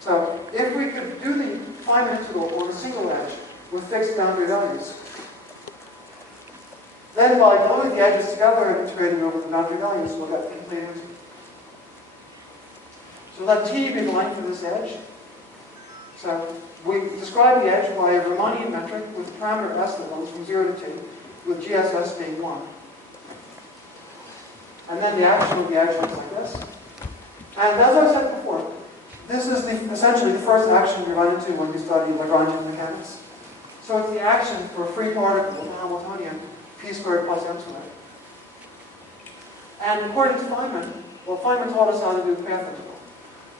So if we could do the Feynman integral on a single edge with fixed boundary values, then by gluing the edges together and integrating over the boundary values, we'll get the complete integral. So let t be the length of this edge. So we describe the edge by a Riemannian metric with a parameter s that runs from 0 to t, with GSS being 1. And then the action of the action is like this. And as I said before, this is essentially the first action we run into when we study Lagrangian mechanics. So it's the action for a free particle with a Hamiltonian p squared plus m squared. And according to Feynman, well, Feynman taught us how to do the path integral.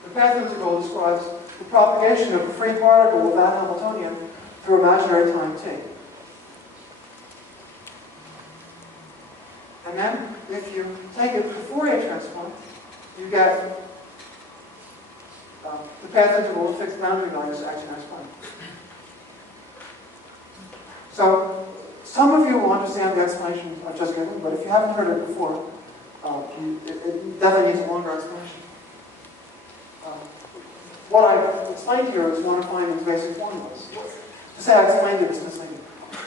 The path integral describes the propagation of a free particle with that Hamiltonian through imaginary time t. And then, if you take it to Fourier transform, you get the path integral with fixed boundary values x and x prime. So Some of you will understand the explanation I've just given, but if you haven't heard it before, it definitely needs a longer explanation. What I've explained here is one of Feynman's basic formulas. To say I explained it is misleading.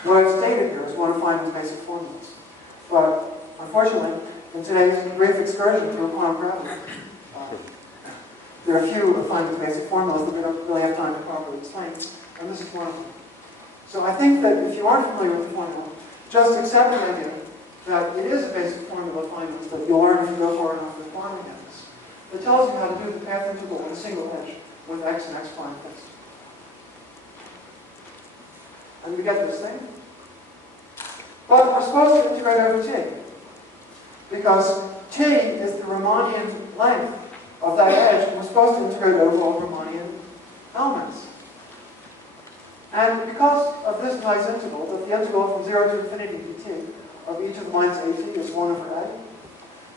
What I've stated here is one of Feynman's basic formulas. But unfortunately, in today's brief excursion through quantum gravity, there are a few of Feynman's basic formulas that we don't really have time to properly explain, and this is one of them. So I think that if you aren't familiar with the formula, just accept the idea that it is a basic formula of Feynman's that you'll learn if you go far enough with quantum mechanics. That tells you how to do the path integral with a single edge with x and x prime fixed. And we get this thing. But we're supposed to integrate over t, because t is the Riemannian length of that edge, and we're supposed to integrate over all Riemannian elements. And because of this nice integral, that the integral from 0 to infinity dt of each of the lines at is 1 over a,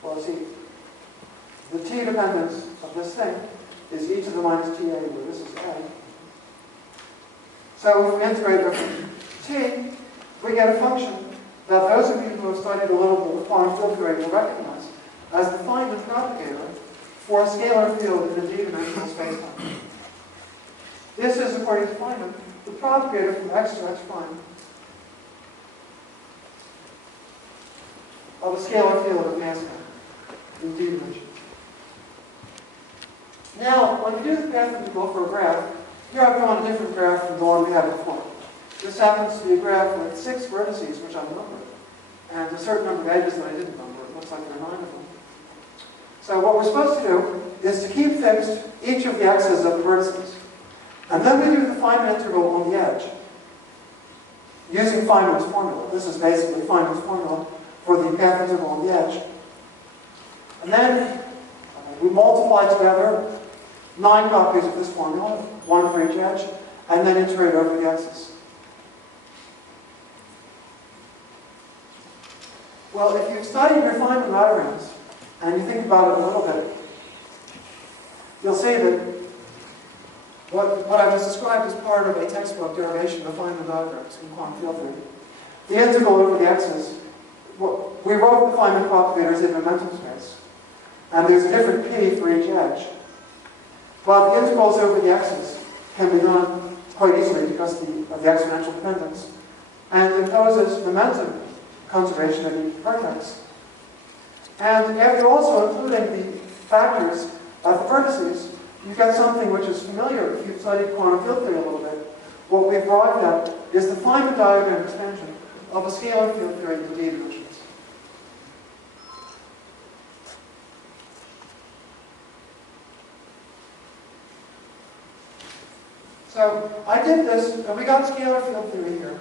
well, see, the t dependence of this thing is e to the minus ta, where this is a. So if we integrate over t, we get a function that those of you who have studied a little bit with quantum field theory will recognize as the Feynman propagator for a scalar field in a d-dimensional spacetime. This is, according to Feynman, the propagator from x to x prime of a scalar field of mass n in d dimensions. Now, when we do the path integral for a graph, here I've drawn a different graph from the one we had before. This happens to be a graph with 6 vertices, which I've numbered, and a certain number of edges that I didn't number. It looks like there are 9 of them. So what we're supposed to do is to keep fixed each of the x's of the vertices. And then we do the Feynman integral on the edge, using Feynman's formula. This is basically Feynman's formula for the path integral on the edge. And then we multiply together 9 copies of this formula, 1 for each edge, and then integrate over the x's. Well, if you've studied your Feynman diagrams, and you think about it a little bit, you'll see that what I've just described is part of a textbook derivation of Feynman diagrams in quantum field theory. The integral over the x's, well, we wrote the Feynman propagators in momentum space, and there's a different p for each edge. But the integrals over the x's can be done quite easily because of the exponential dependence, and imposes momentum conservation at each vertex. And after also including the factors of the vertices, you get something which is familiar if you've studied quantum field theory a little bit. What we've arrived at is the Feynman diagram expansion of a scalar field theory in d dimensions. So I did this, and we got scalar field theory here.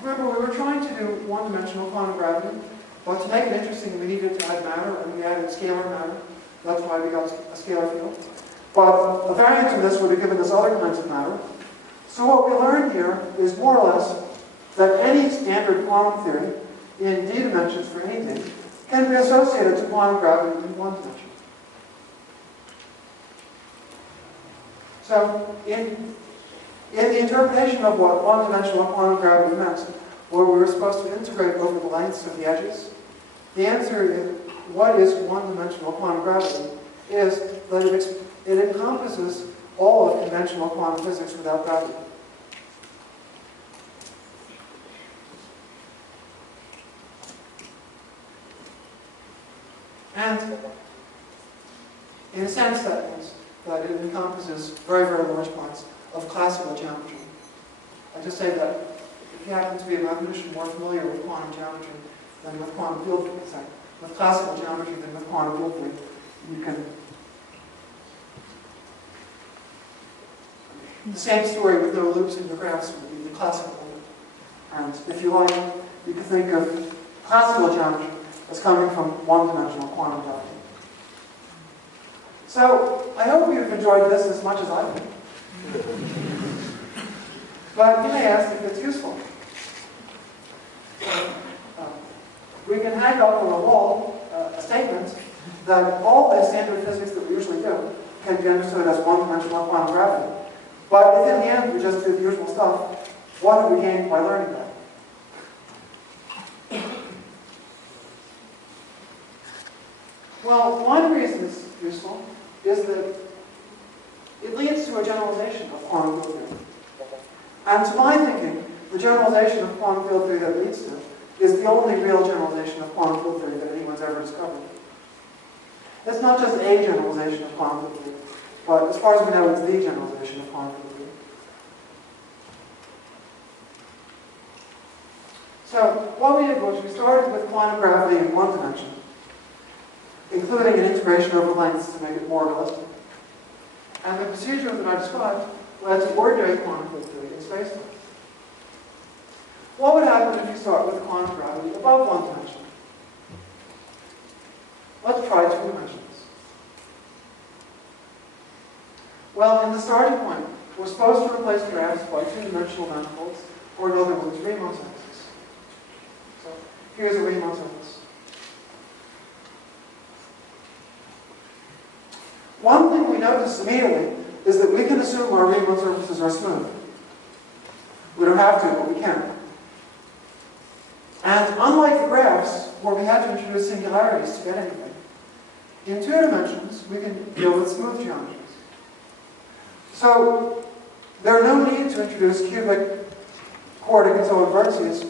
Remember, we were trying to do one-dimensional quantum gravity, but to make it interesting, we needed to add matter, and we added scalar matter. That's why we got a scalar field. But a variant of this would have given us other kinds of matter. So what we learned here is more or less that any standard quantum theory in d dimensions for any d can be associated to quantum gravity in one dimension. So in the interpretation of what one-dimensional quantum gravity meant, where we were supposed to integrate over the lengths of the edges, the answer is, what is one-dimensional quantum gravity, is that it encompasses all of conventional quantum physics without gravity. And in a sense, that means that it encompasses very, very large parts of classical geometry. I just say that if you happen to be a mathematician more familiar with quantum geometry than with quantum field theory, sorry, with classical geometry than with quantum field theory, you can. The same story with no loops in your graphs would be the classical loop. And if you like, you can think of classical geometry as coming from one-dimensional quantum geometry. So I hope you've enjoyed this as much as I did. But you may ask if it's useful. We can hang up on the wall a statement that all the standard physics that we usually do can be understood as one-dimensional quantum gravity. But if in the end we just do the usual stuff, what have we gained by learning that? Well, one reason it's useful is that it leads to a generalization of quantum field theory. And to my thinking, the generalization of quantum field theory that it leads to is the only real generalization of quantum field theory that anyone's ever discovered. It's not just a generalization of quantum field theory, but as far as we know, it's the generalization of quantum field theory. So what we did was we started with quantum gravity in one dimension, including an integration over lengths to make it more realistic. And the procedure that I described led to ordinary quantum field theory in space-time. What would happen if you start with quantum gravity above one dimension? Let's try 2 dimensions. Well, in the starting point, we're supposed to replace graphs by 2-dimensional manifolds, or in other words, Riemann surfaces. So here's a Riemann surface. One thing we notice immediately is that we can assume our Riemann surfaces are smooth. We don't have to, but we can. And unlike the graphs, where we had to introduce singularities to get anything, in 2 dimensions, we can deal with smooth geometries. So there are no need to introduce cubic quartic and so on vertices,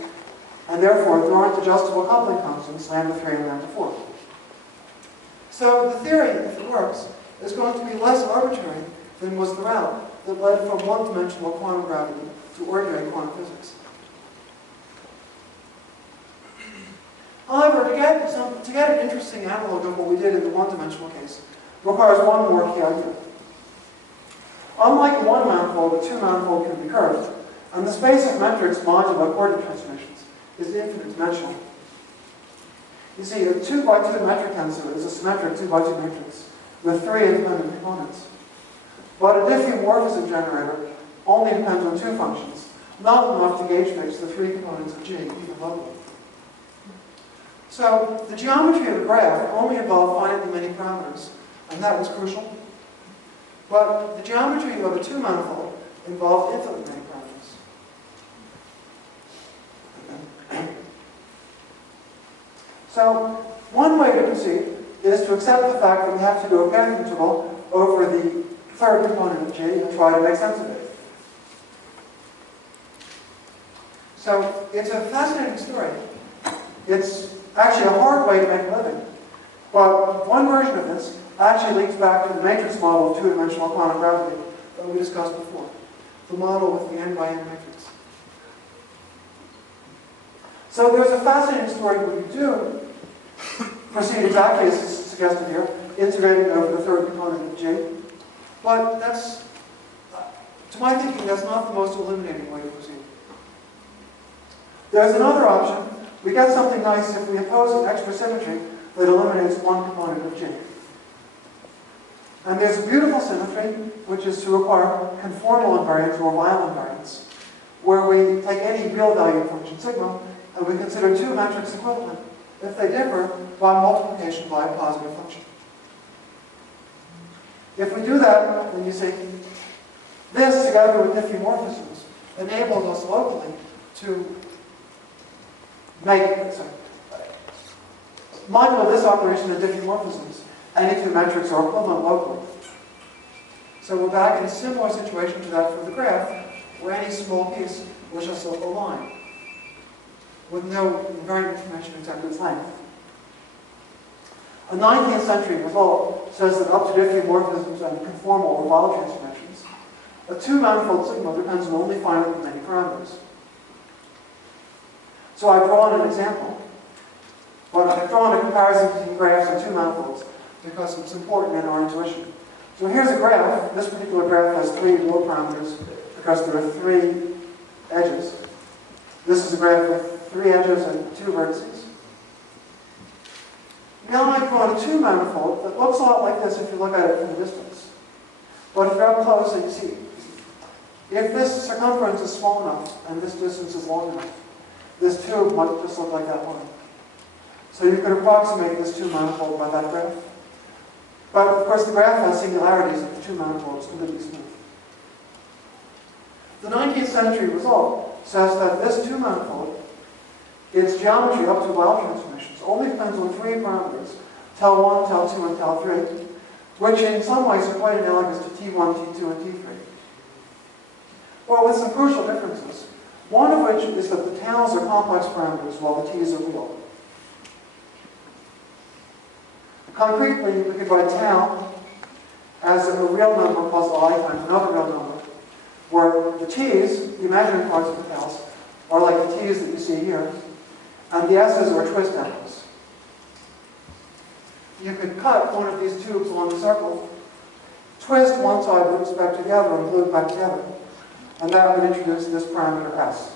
and therefore there aren't adjustable coupling constants, lambda 3 and lambda 4. So the theory, if it works, is going to be less arbitrary than was the route that led from one-dimensional quantum gravity to ordinary quantum physics. However, to get an interesting analog of what we did in the one-dimensional case requires one more key idea. Unlike a one-manifold, a two-manifold can be curved, and the space of metrics modulo coordinate transformations is infinite dimensional. You see, a 2 by 2 metric tensor is a symmetric 2 by 2 matrix with 3 independent components. But a diffeomorphism generator only depends on 2 functions, not enough to gauge fix the 3 components of G even locally. So the geometry of the graph only involved finitely many parameters, and that was crucial. But the geometry of a 2-manifold involved infinitely many parameters. So one way to proceed is to accept the fact that we have to do a path integral over the 3rd component of G and try to make sense of it. So it's a fascinating story. It's actually a hard way to make a living. But one version of this actually links back to the matrix model of 2-dimensional quantum gravity that we discussed before, the model with the n by n matrix. So there's a fascinating story when you do proceed exactly as is suggested here, integrating over the 3rd component of G. But that's, to my thinking, that's not the most illuminating way to proceed. There's another option. We get something nice if we impose an extra symmetry that eliminates one component of G. And there's a beautiful symmetry, which is to require conformal invariance or Weil invariance, where we take any real valued function sigma, and we consider 2 metrics equivalent if they differ by multiplication by a positive function. If we do that, then you see, this together with diffeomorphisms enables us locally to modulo this operation of diffeomorphisms. Any 2 metrics are equivalent locally. So we're back in a similar situation to that for the graph, where any small piece was just a line, with no invariant information except its length. A 19th century result says that up to diffeomorphisms and conformal or Weil transformations, a 2-manifold sigma depends on only finitely many parameters. So I've drawn an example. But I've drawn a comparison between graphs and 2 manifolds because it's important in our intuition. So here's a graph. This particular graph has 3 low parameters because there are 3 edges. This is a graph with 3 edges and 2 vertices. Now I've drawn a 2 manifold that looks a lot like this if you look at it from a distance. But if you're up close, you see, if this circumference is small enough and this distance is long enough, this tube might just look like that line. So you can approximate this 2 manifold by that graph. But of course the graph has singularities of the 2 manifolds completely smooth. The 19th century result says that this 2 manifold, its geometry up to Weil transformations, only depends on 3 parameters, tau 1, tau 2, and tau 3, which in some ways are quite analogous to T1, T2, and T3. Well, with some crucial differences, one of which is that the taus are complex parameters while the t's are real. Concretely, we could write tau as a real number plus I times another real number, where the t's, the imaginary parts of the taus, are like the t's that you see here, and the s's are twist atoms. You could cut one of these tubes along the circle, twist one side with respect to the other, and glue it back together, and that would introduce this parameter s.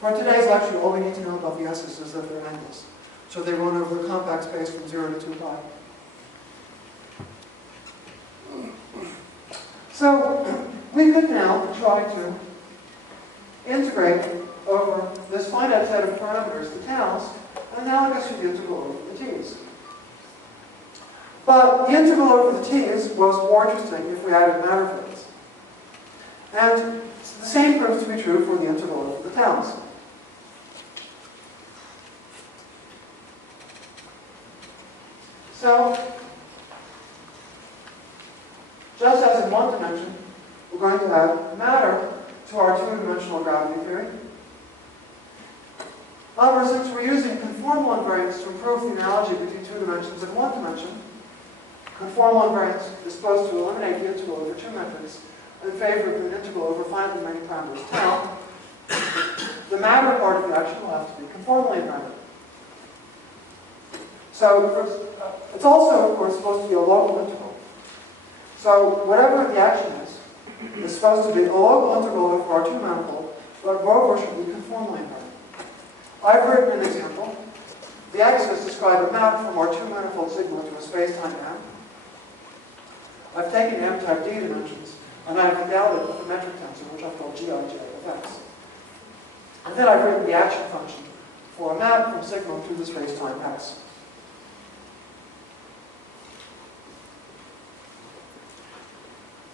For today's lecture, all we need to know about the s's is that they're endless. So they run over a compact space from 0 to 2 pi. So we could now try to integrate over this finite set of parameters, the taus, analogous to the integral over the t's. But the integral over the t's was more interesting if we added matter fields. And the same proves to be true for the integral over the taus. So, just as in one dimension, we're going to add matter to our two-dimensional gravity theory. However, since we're using conformal invariance to improve the analogy between two dimensions and one dimension, conformal invariance is supposed to eliminate the integral over two metrics in favor of an integral over finitely many parameters tau. The matter part of the action will have to be conformally invariant. So it's also, of course, supposed to be a local integral. So whatever the action is supposed to be a local integral over our two manifold, but moreover should be conformally invariant. I've written an example. The axes describe a map from our two manifold sigma to a space-time M. I've taken M type D dimensions, and I've endowed it with a metric tensor, which I've called Gij of x. And then I've written the action function for a map from sigma to the space-time x.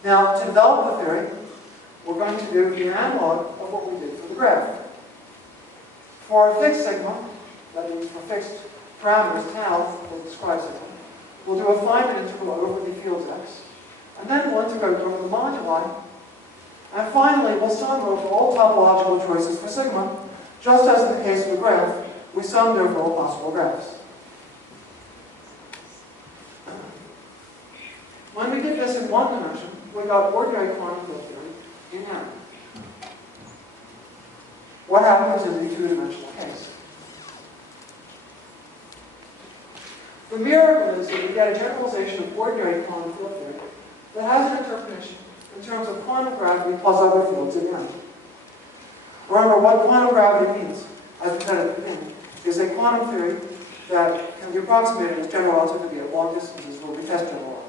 Now, to develop the theory, we're going to do the analog of what we did for the graph. For a fixed sigma, that means for fixed parameters tau that describes sigma, we'll do a finite integral over the fields x, and then we'll integrate over the moduli, and finally we'll sum over all topological choices for sigma, just as in the case of the graph, we summed over all possible graphs. When we did this in one dimension, we got ordinary quantum field theory in M. What happens in the two-dimensional case? The miracle is that we get a generalization of ordinary quantum field theory that has an interpretation in terms of quantum gravity plus other fields in M. Remember, what quantum gravity means, as we said at the beginning, is a quantum theory that can be approximated as general relativity at long distances where we test general relativity.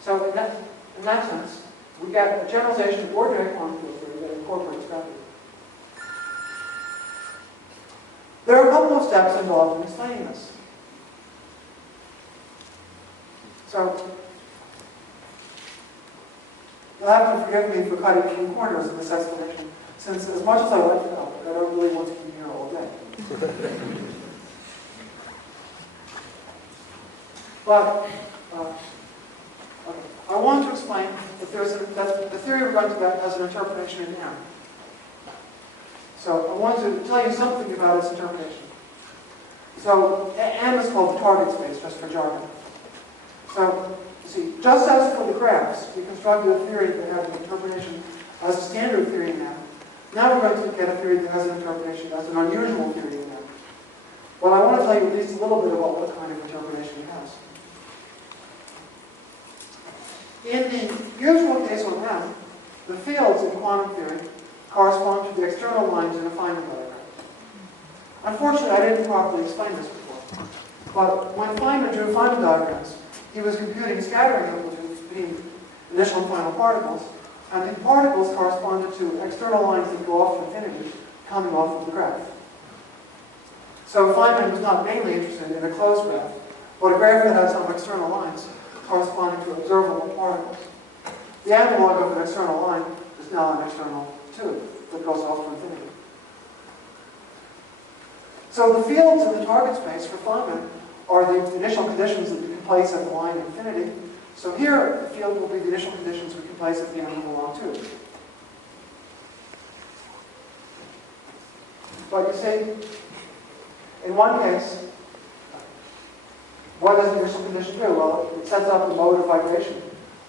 So in that sense, we get a generalization of ordinary quantum field theory that incorporates gravity. There are a couple of steps involved in explaining this. So, you'll have to forgive me for cutting a few corners in this explanation, since as much as I like to know, I don't really want to be here all day. But, okay. I want to explain that the theory we're going to get has an interpretation in M. So I want to tell you something about its interpretation. So M is called the target space, just for jargon. So, you see, just as for the graphs, we constructed a theory that had an interpretation as a standard theory in M. Now we're going to get a theory that has an interpretation as an unusual theory in M. But I want to tell you at least a little bit about what kind of interpretation it has. In the usual case on M, the fields in quantum theory correspond to the external lines in a Feynman diagram. Unfortunately, I didn't properly explain this before. But when Feynman drew Feynman diagrams, he was computing scattering amplitudes between initial and final particles, and the particles corresponded to external lines that go off to infinity, coming off of the graph. So Feynman was not mainly interested in a closed graph, but a graph that had some external lines corresponding to observable particles. The analog of an external line is now an external tube that goes off to infinity. So the fields in the target space for Feynman are the initial conditions that you can place at the line infinity. So here, the field will be the initial conditions we can place at the end of the long tube. But you see, in one case, what does the initial condition do? Well, it sets up the mode of vibration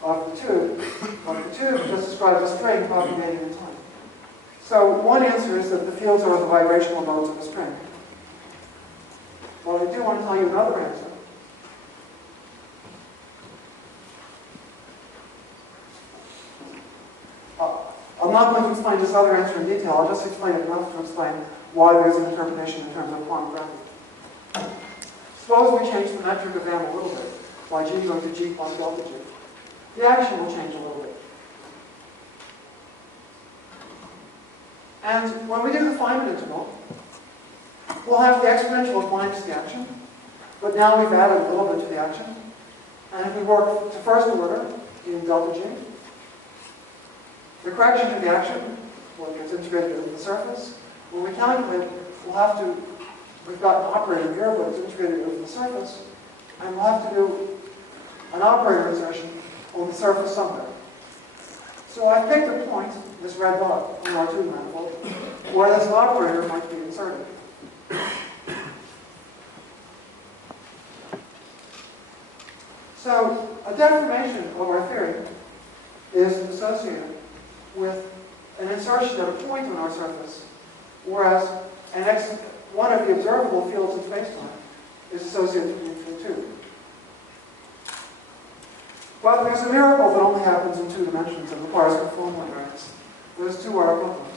of the tube. But the tube just describes a string propagating in time. So one answer is that the fields are the vibrational modes of a string. Well, I do want to tell you another answer. I'm not going to explain this other answer in detail. I'll just explain it enough to explain why there's an interpretation in terms of quantum gravity. Suppose we change the metric of m a little bit, by g going to g plus delta g. The action will change a little bit. And when we do the Feynman integral, we'll have the exponential as minus the action, but now we've added a little bit to the action. And if we work to first order in delta g, the correction to the action, well, it gets integrated over the surface. When we calculate, we'll have to, we've got an operator here, but it's integrated over the surface, and we'll have to do an operator insertion on the surface somewhere. So I picked a point, this red dot, on our tube manifold, where this operator might be inserted. So a deformation of our theory is associated with an insertion at a point on our surface, whereas one of the observable fields in spacetime is associated with the tube. But there's a miracle that only happens in 2 dimensions and requires conformal invariance. Those two are equivalent.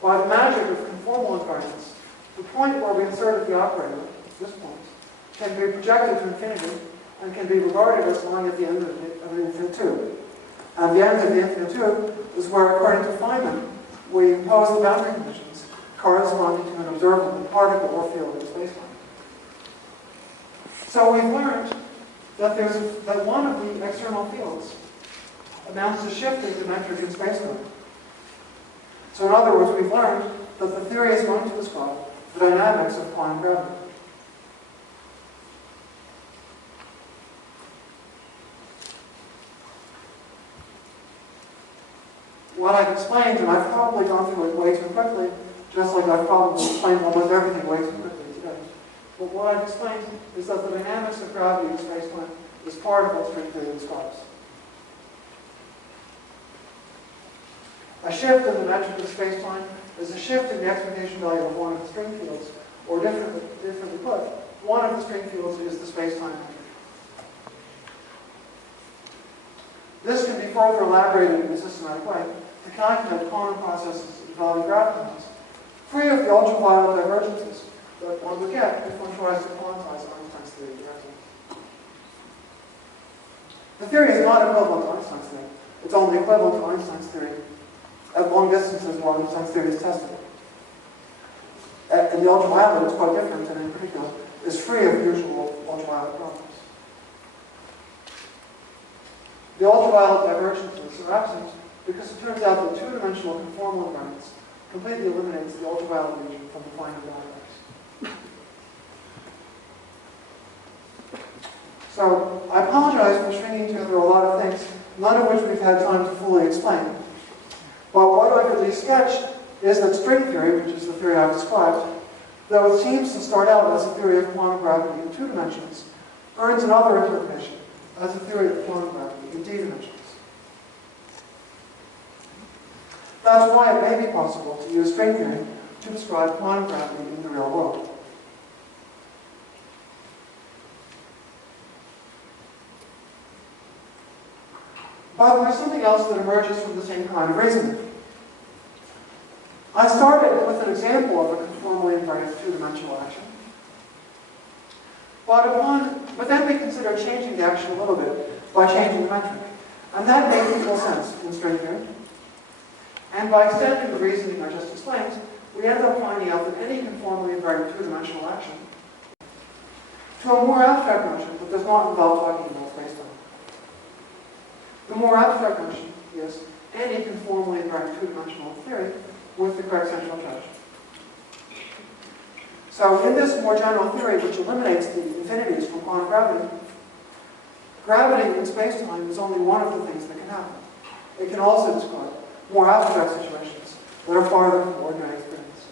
By the magic of conformal invariance, the point where we inserted the operator, this point, can be projected to infinity and can be regarded as lying at the end of the infinite tube. And the end of the infinite tube is where, according to Feynman, we impose the boundary conditions corresponding to an observable particle or field in spacetime. So we've learned that one of the external fields amounts to shifting the metric in spacetime. So in other words, we've learned that the theory is going to describe the dynamics of quantum gravity. What I've explained, and I've probably gone through it way too quickly, just like I've probably explained almost everything way too quickly today. But what I've explained is that the dynamics of gravity in spacetime is part of what string theory describes. A shift in the metric of spacetime is a shift in the expectation value of one of the string fields, or differently put, one of the string fields is the spacetime metric. This can be further elaborated in a systematic way to calculate quantum processes involving gravitons, free of the ultraviolet divergences that one would get if one tries to quantize Einstein's theory directly. The theory is not equivalent to Einstein's theory. It's only equivalent to Einstein's theory at long distances where Einstein's theory is tested. In the ultraviolet, it's quite different, and in particular, is free of usual ultraviolet problems. The ultraviolet divergences are absent because it turns out that 2-dimensional conformal invariance completely eliminates the ultraviolet region from the finite dynamics. So I apologize for stringing together a lot of things, none of which we've had time to fully explain. But what I've at least sketched is that string theory, which is the theory I've described, though it seems to start out as a theory of quantum gravity in 2 dimensions, earns another interpretation as a theory of quantum gravity in d dimensions. That's why it may be possible to use string theory to describe quantum gravity in the real world. But there's something else that emerges from the same kind of reasoning. I started with an example of a conformally invariant 2-dimensional action. But then we considered changing the action a little bit by changing the metric. And that made equal sense in string theory. And by extending the reasoning I just explained, we end up finding out that any conformally invariant 2-dimensional action to a more abstract notion that does not involve talking about spacetime. The more abstract notion is any conformally invariant 2-dimensional theory with the correct central charge. So in this more general theory, which eliminates the infinities from quantum gravity, gravity in space-time is only one of the things that can happen. It can also describe more abstract situations that are farther from ordinary experience,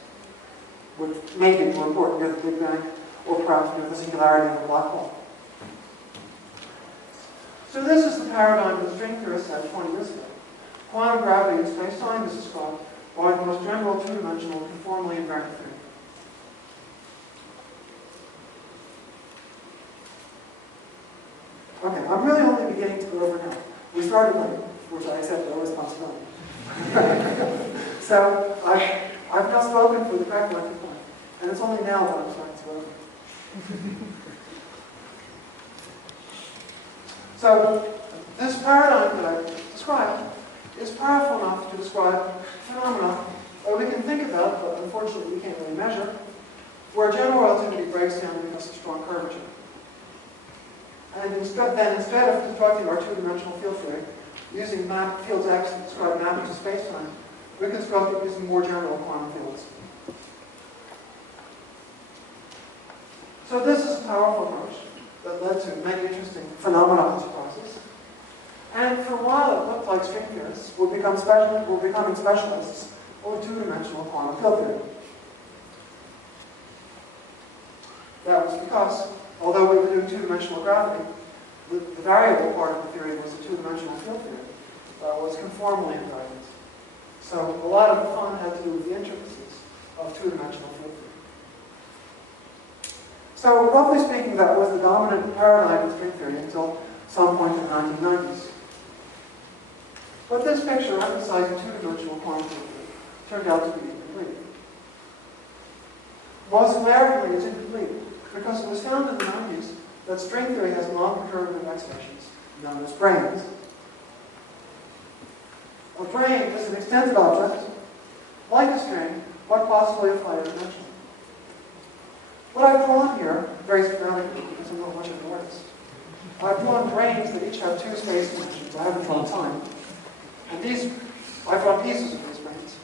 which may be more important near the Big Bang or perhaps near the singularity of a black hole. So this is the paradigm that string theorists had 20 years ago. Quantum gravity in space-time is described by the most general two-dimensional conformally invariant theory. Okay, I'm really only beginning to go over now. We started late, which I accept no responsibility. So I've now spoken for the correct length of time, and it's only now that I'm starting to go over. So this paradigm that I described is powerful enough to describe phenomena that we can think about, but unfortunately we can't really measure, where general relativity breaks down because of strong curvature. And instead of constructing our two-dimensional field theory, using fields X to describe mapping to space-time, we construct it using more general quantum fields. So this is a powerful approach that led to many interesting phenomena and surprises. And for a while it looked like string theorists were becoming specialists of two-dimensional quantum field theory. That was because, although we were doing two-dimensional gravity, the variable part of the theory was a two-dimensional field theory that was conformally invariant. So a lot of the fun had to do with the intricacies of two-dimensional field theory. So roughly speaking, that was the dominant paradigm of string theory until some point in the 1990s. But this picture emphasizing two-dimensional quantum field theory turned out to be incomplete. Most glaringly, it's incomplete because it was found in the 90s that string theory has non-perturbative extensions known as branes. A brane is an extended object, like a string, but possibly of higher dimension. What I've drawn here, very schematically, because I'm not much of an artist, I've drawn branes that each have two space dimensions. I haven't drawn time. And I've drawn pieces of these branes,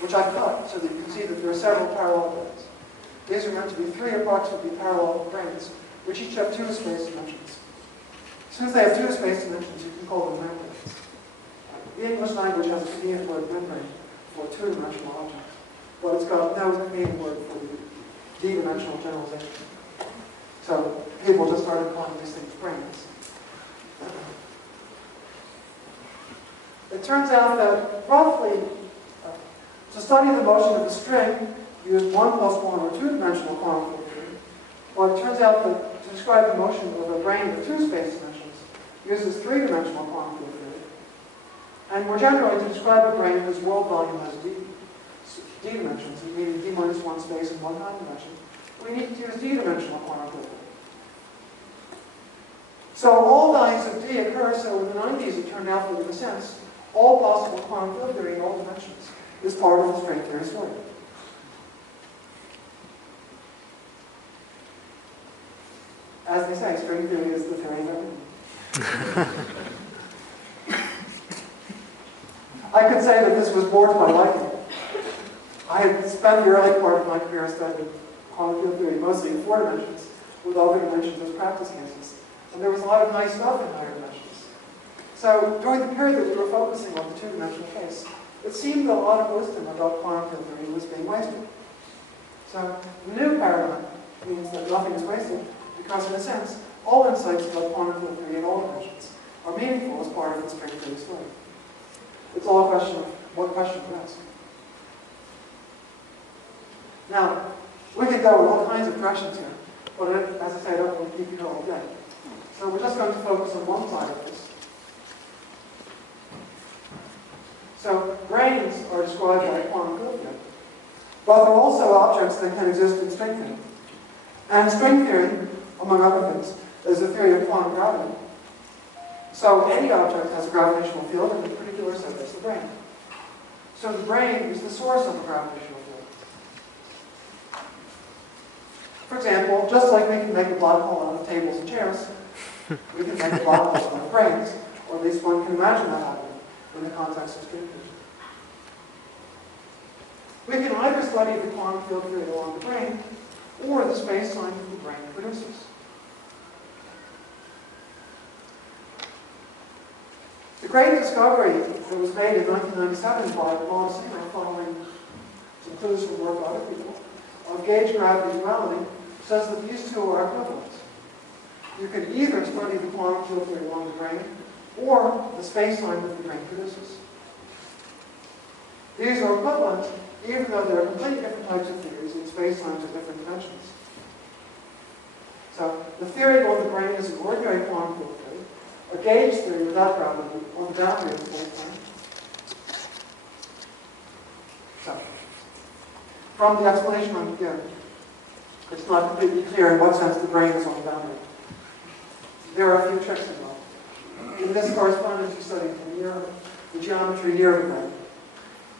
which I've cut so that you can see that there are several parallel branes. These are meant to be three approximately parallel branes, which each have two space dimensions. Since they have two space dimensions, you can call them membranes. The English language has a convenient word membrane for a two-dimensional object, but it's got no convenient word for the d-dimensional generalization. So people just started calling these things branes. It turns out that roughly, to study the motion of a string, use 1 plus 1 or two-dimensional quantum field theory. Well, it turns out that to describe the motion of a brane with two space dimensions uses three-dimensional quantum field theory. And more generally, to describe a brane whose world volume has d dimensions, meaning d minus 1 space and 1 time dimension, we need to use d-dimensional quantum field theory. So all values of d occur, so in the 90s it turned out that in a sense, all possible quantum field theory in all dimensions is part of the string theory story. As they say, string theory is the theory of everything. I could say that this was more to my liking. I had spent the early part of my career studying quantum field theory, mostly in 4 dimensions, with other dimensions as practice cases. And there was a lot of nice stuff in higher dimensions. So during the period that we were focusing on the two-dimensional case, it seemed that a lot of wisdom about quantum field theory was being wasted. So the new paradigm means that nothing is wasted, because in a sense, all insights about quantum field theory in all dimensions are meaningful as part of the string theory story. It's all a question of what question to ask. Now, we could go in all kinds of directions here, but as I say, I don't want to keep you here all day. So we're just going to focus on one side of this. So branes are described by quantum field theory, but they're also objects that can exist in string theory. And string theory, among other things, is a theory of quantum gravity. So any object has a gravitational field, and in particular, so does the brane. So the brane is the source of a gravitational field. For example, just like we can make a black hole out of tables and chairs, we can make a black hole out of branes, or at least one can imagine that happening in the context of string theory. We can either study the quantum field theory along the brain, or the space-time that the brain produces. The great discovery that was made in 1997 by Von Singer, following some clues from work by other people, of gauge gravity duality, says that these two are equivalent. You can either study the quantum field theory along the brain, or the space-time that the brain produces. These are equivalent, even though there are completely different types of theories in space-times of different dimensions. So, the theory on the brain is an ordinary quantum field theory, a gauge theory without gravity on the boundary of the space-time. So, from the explanation I'm giving, it's not completely clear in what sense the brain is on the boundary. There are a few tricks involved. In this correspondence, you study the geometry near the brain.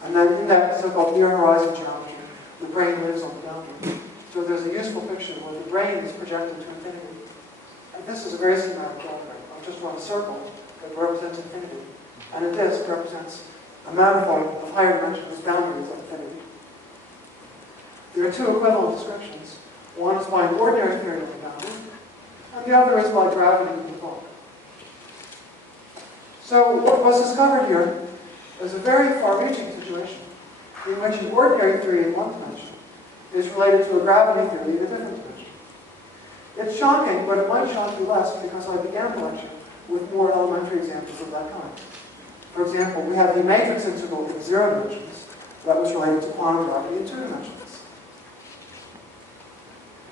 And then in that so-called near horizon geometry, the brain lives on the boundary. So there's a useful picture where the brain is projected to infinity. And this is a very schematic diagram. I've just drawn a circle that represents infinity. And a disk represents a manifold of higher dimension whose boundary is infinity. There are two equivalent descriptions. One is by an ordinary theory of the boundary, and the other is by gravity in the bulk. So what was discovered here is a very far-reaching situation in which an ordinary theory in one dimension is related to a gravity theory in a different dimension. It's shocking, but it might shock you less because I began the lecture with more elementary examples of that kind. For example, we have the matrix integral in 0 dimensions that was related to quantum gravity in 2 dimensions.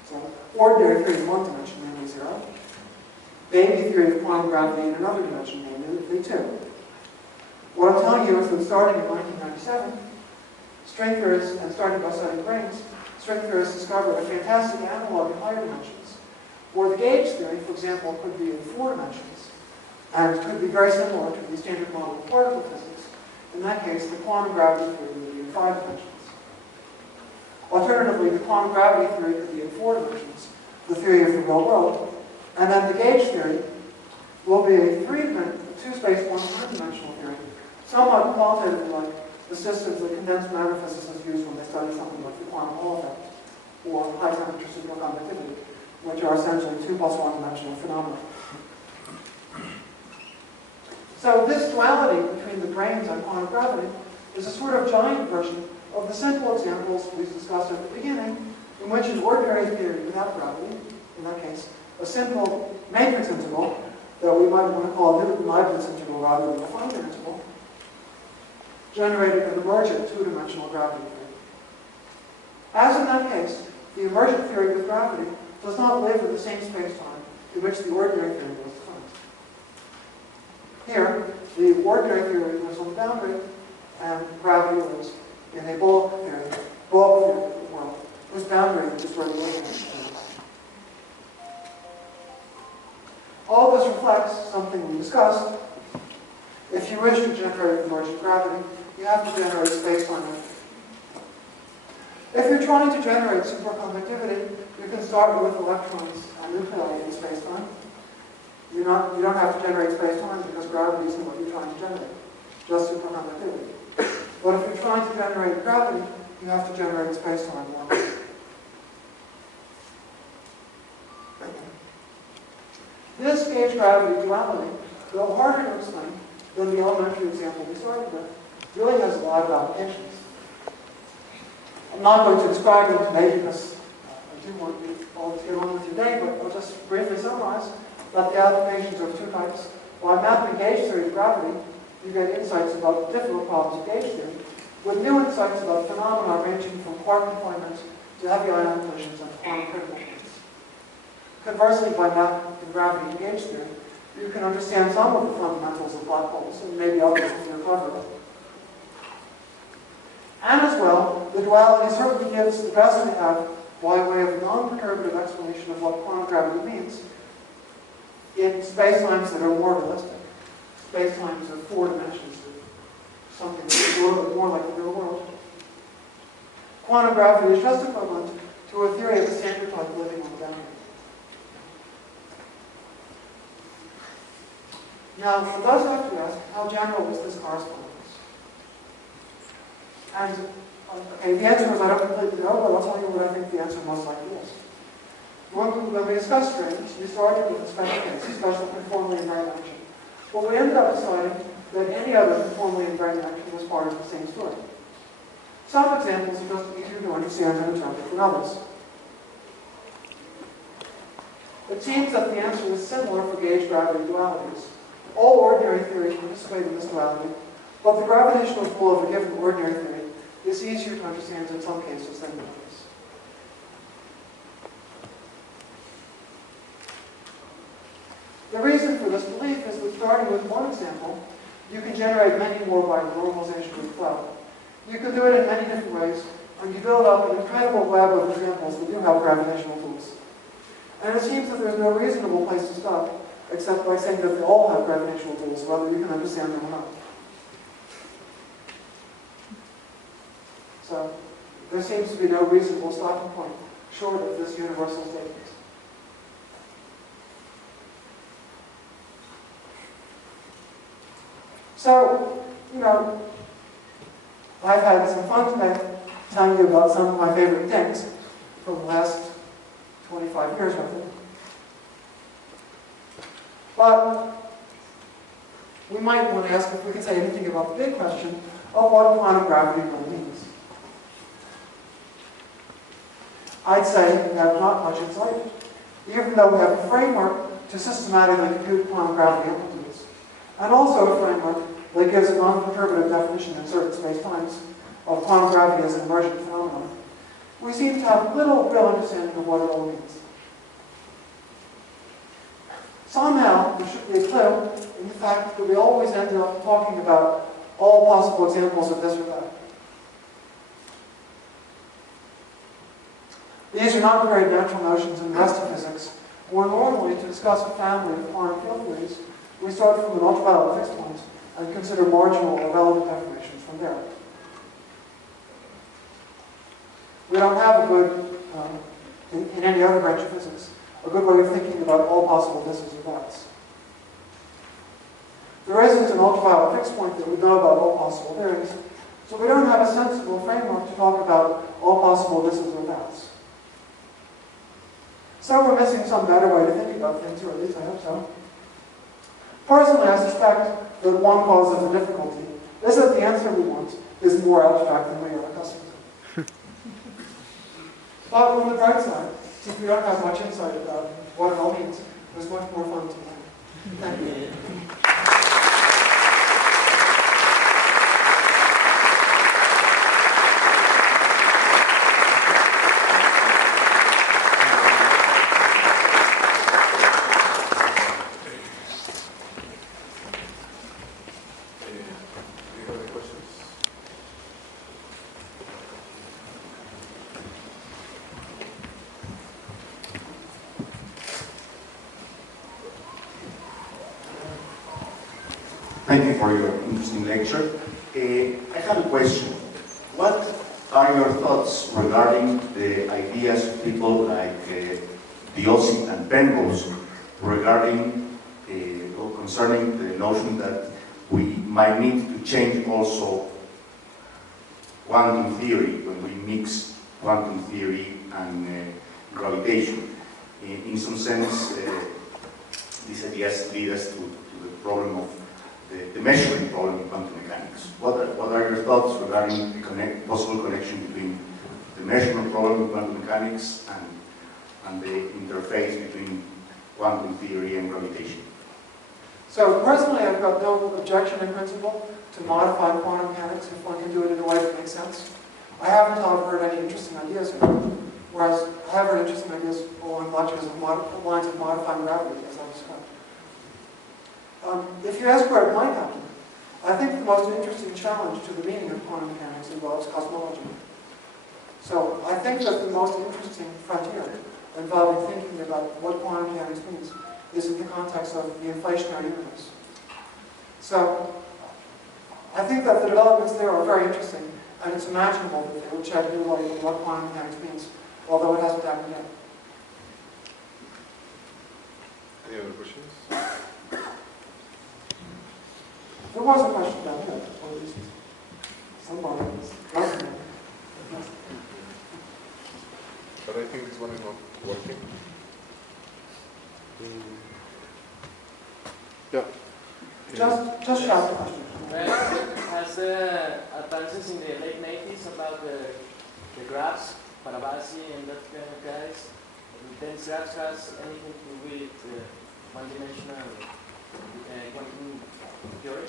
So, ordinary theory in one dimension, namely 0. Baby theory of quantum gravity in another dimension, namely 2. What I'm telling you is that starting in 1997, string theorists, and starting by studying brains, string theorists discovered a fantastic analog in higher dimensions, where the gauge theory, for example, could be in 4 dimensions, and could be very similar to the standard model of particle physics. In that case, the quantum gravity theory would be in 5 dimensions. Alternatively, the quantum gravity theory could be in 4 dimensions, the theory of the real world, and then the gauge theory will be a 2-space, 1-dimensional theory, somewhat qualitatively like the systems that condensed matter physicists use when they study something like the quantum Hall effect, or high-temperature superconductivity, which are essentially 2 plus 1-dimensional phenomena. So this duality between the brains and quantum gravity is a sort of giant version of the simple examples we discussed at the beginning, in which an ordinary theory without gravity, in that case, a simple matrix integral that we might want to call a Newton-Leibniz integral rather than a finite integral, generated an emergent 2-dimensional gravity theory. As in that case, the emergent theory with gravity does not live in the same space-time in which the ordinary theory was defined. Here, the ordinary theory lives on the boundary, and gravity lives in a bulk theory of the world, whose boundary is where the ordinary theory is. All this reflects something we discussed. If you wish to generate emergent gravity, you have to generate space-time energy. If you're trying to generate superconductivity, you can start with electrons and nuclei in space-time. You don't have to generate space-time because gravity isn't what you're trying to generate, just superconductivity. But if you're trying to generate gravity, you have to generate space-time once. This gauge gravity duality, though harder to explain than the elementary example we started with, really has a lot of applications. I'm not going to describe them today because I do want you all to get on with your day, but I'll just briefly summarize that the applications are of 2 types. By mapping gauge theory to gravity, you get insights about difficult problems of gauge theory, with new insights about phenomena ranging from quark confinement to heavy ion collisions and quantum critical points. Conversely, by mapping gravity and gauge theory, you can understand some of the fundamentals of black holes, and maybe others if you're clever. And as well, the duality certainly gives the best we have by way of a non-perturbative explanation of what quantum gravity means in spacetimes that are more realistic. Spacetimes of 4 dimensions, something that's a little bit more like the real world. Quantum gravity is just equivalent to a theory of a standard type living on the boundary. Now, for those who have to ask, how general is this correspondence? And Okay, the answer is I don't completely know, but I'll tell you what I think the answer most likely is. When we discussed strings, we started with a special case, a special conformally invariant action. But we ended up deciding that any other conformally invariant action was part of the same story. Some examples are just easier to understand and interpret than others. It seems that the answer is similar for gauge gravity dualities. All ordinary theories participate in this duality, but the gravitational pull of a given ordinary theory is easier to understand in some cases than in others. The reason for this belief is that starting with one example, you can generate many more by normalization of the cloud. You can do it in many different ways, and you build up an incredible web of examples that do have gravitational pulls. And it seems that there's no reasonable place to stop, except by saying that they all have gravitational pulls, whether you can understand them or not. So, there seems to be no reasonable stopping point, short of this universal statement. So, I've had some fun today telling you about some of my favorite things from the last 25 years, I think. But we might want to ask if we can say anything about the big question of what quantum gravity really means. I'd say we have not much insight, even though we have a framework to systematically compute quantum gravity amplitudes, and also a framework that gives a non-perturbative definition in certain space-times of quantum gravity as an emergent phenomenon. We seem to have little real understanding of what it all means. Somehow, there should be a clue in the fact that we always end up talking about all possible examples of this or that. These are not very natural notions in the rest of physics, where normally to discuss a family of quantum field theories, we start from an ultraviolet fixed point and consider marginal or relevant deformations from there. We don't have a good, in any other branch of physics, a good way of thinking about all possible thises or thats. There isn't an ultraviolet fixed point that we know about all possible theories, so we don't have a sensible framework to talk about all possible thises or thats. So we're missing some better way to think about things, or at least I hope so. Personally, I suspect that one cause of the difficulty is that the answer we want is more abstract than we are accustomed to. But on the bright side, since we don't have much insight about what it all means, it was much more fun to learn. Thank you. Thank you for your interesting lecture. I have a question. What are your thoughts regarding the ideas of people like Diossi and Penrose regarding or concerning the notion that we might need to change also quantum theory when we mix quantum theory and gravitation? In some sense, these ideas lead us to the problem of the measuring problem in quantum mechanics. What are your thoughts regarding the possible connection between the measurement problem in quantum mechanics and the interface between quantum theory and gravitation? So personally, I've got no objection in principle to modify quantum mechanics if one can do it in a way that makes sense. I haven't heard any interesting ideas here, whereas I have heard interesting ideas along the lines of modifying gravity, as I described. If you ask where it might happen, I think the most interesting challenge to the meaning of quantum mechanics involves cosmology. So I think that the most interesting frontier involving thinking about what quantum mechanics means is in the context of the inflationary universe. So I think that the developments there are very interesting, and it's imaginable that they would shed new light on what quantum mechanics means, although it hasn't happened yet. Any other questions? There was a question down here, or at least somebody was. think this one is not working. Yeah. Just shout the question. Has advances in the late 90s about the graphs, Parabasi and that kind of guys, dense graphs has anything to do with one-dimensional quantum theory?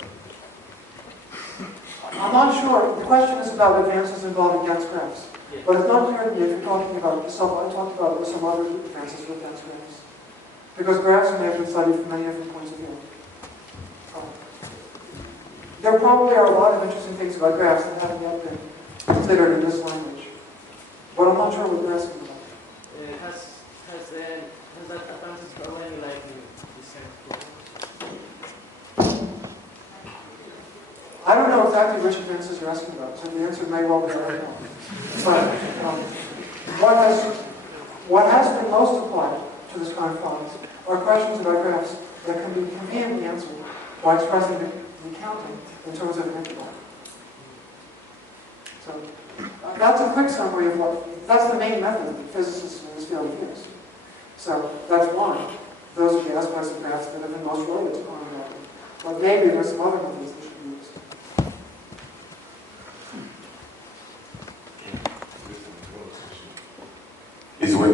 I'm not sure. The question is about advances involving dense graphs. Yeah. But it's not clear to me if you're talking about some, I talked about some other advances with dense graphs. Because graphs may have been studied from many different points of view. There probably are a lot of interesting things about graphs that haven't yet been considered in this language. But I'm not sure what you're asking about. Has that advances already like this kind of problem? I don't know exactly which advances you're asking about, so the answer may well be I don't know. But what has been most applied to this kind of problems are questions about graphs that can be conveniently answered by expressing the counting in terms of an interval. So that's a quick summary of that's the main method that physicists in this field use. So that's one. Those are the aspects of graphs that have been most related to quantum gravity. But maybe there's some other methods that should be used. Is when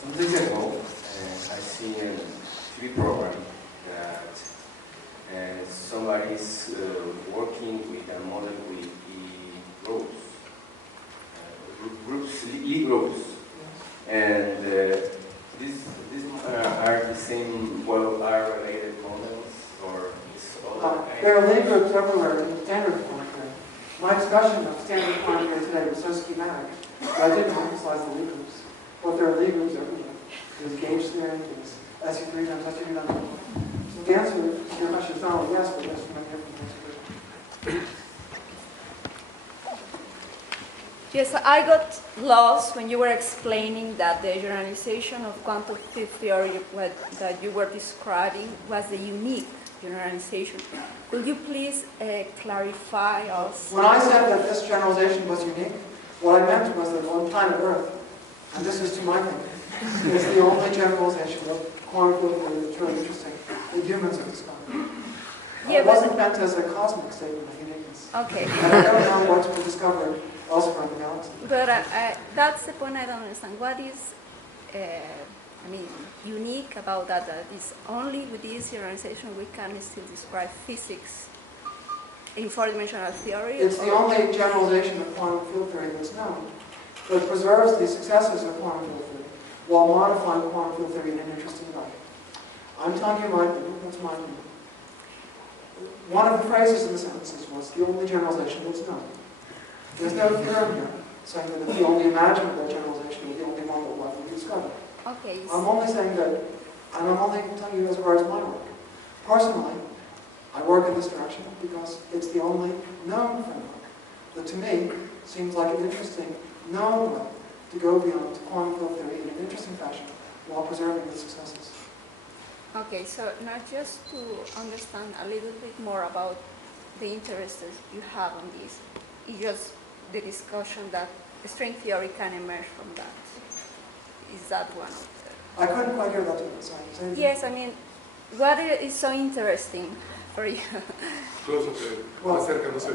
some days ago, I see a TV program that somebody is working with a model with Lie groups, and these are the same, well, are related models, or is all There are Lie groups everywhere in standard quantum theory. My discussion of standard quantum theory today was so schematic that I didn't emphasize the Lie groups. But there are Lie groups everywhere. There's gauge theory, there's SU3 times SU3 times. So the answer to your question is not only yes, but yes from many different points of view. Yes, I got lost when you were explaining that the generalization of quantum field theory that you were describing was the unique generalization. Could you please clarify us? When I said that this generalization was unique, what I meant was that on planet Earth, and this is to my thinking, it's the only generalization of quantum field theory that's really interesting that humans have discovered. Yeah, it wasn't meant as a cosmic statement of uniqueness. Okay. And I don't know what's been discovered elsewhere in the galaxy. But that's the point I don't understand. What is, unique about that? That is only with this generalization we can still describe physics in four-dimensional theory? It's the only generalization of quantum field theory that's known that preserves the successes of quantum field theory while modifying quantum field theory in an interesting way. I'm telling you my opinion. That's my opinion. One of the phrases in the sentences was the only generalization that's known. There's no theorem here saying that it's the only imaginable generalization or the only one that will ever be discovered. Okay. I'm only saying that, and I'm only telling you as far as my work. Personally, I work in this direction because it's the only known framework that to me seems like an interesting, known way to go beyond quantum field theory in an interesting fashion while preserving its successes. Okay, so now just to understand a little bit more about the interests you have on this, it's just the discussion that string theory can emerge from that. Is that one of them? I couldn't quite hear that to you, sorry. Yes, I mean, what is so interesting for you? Well,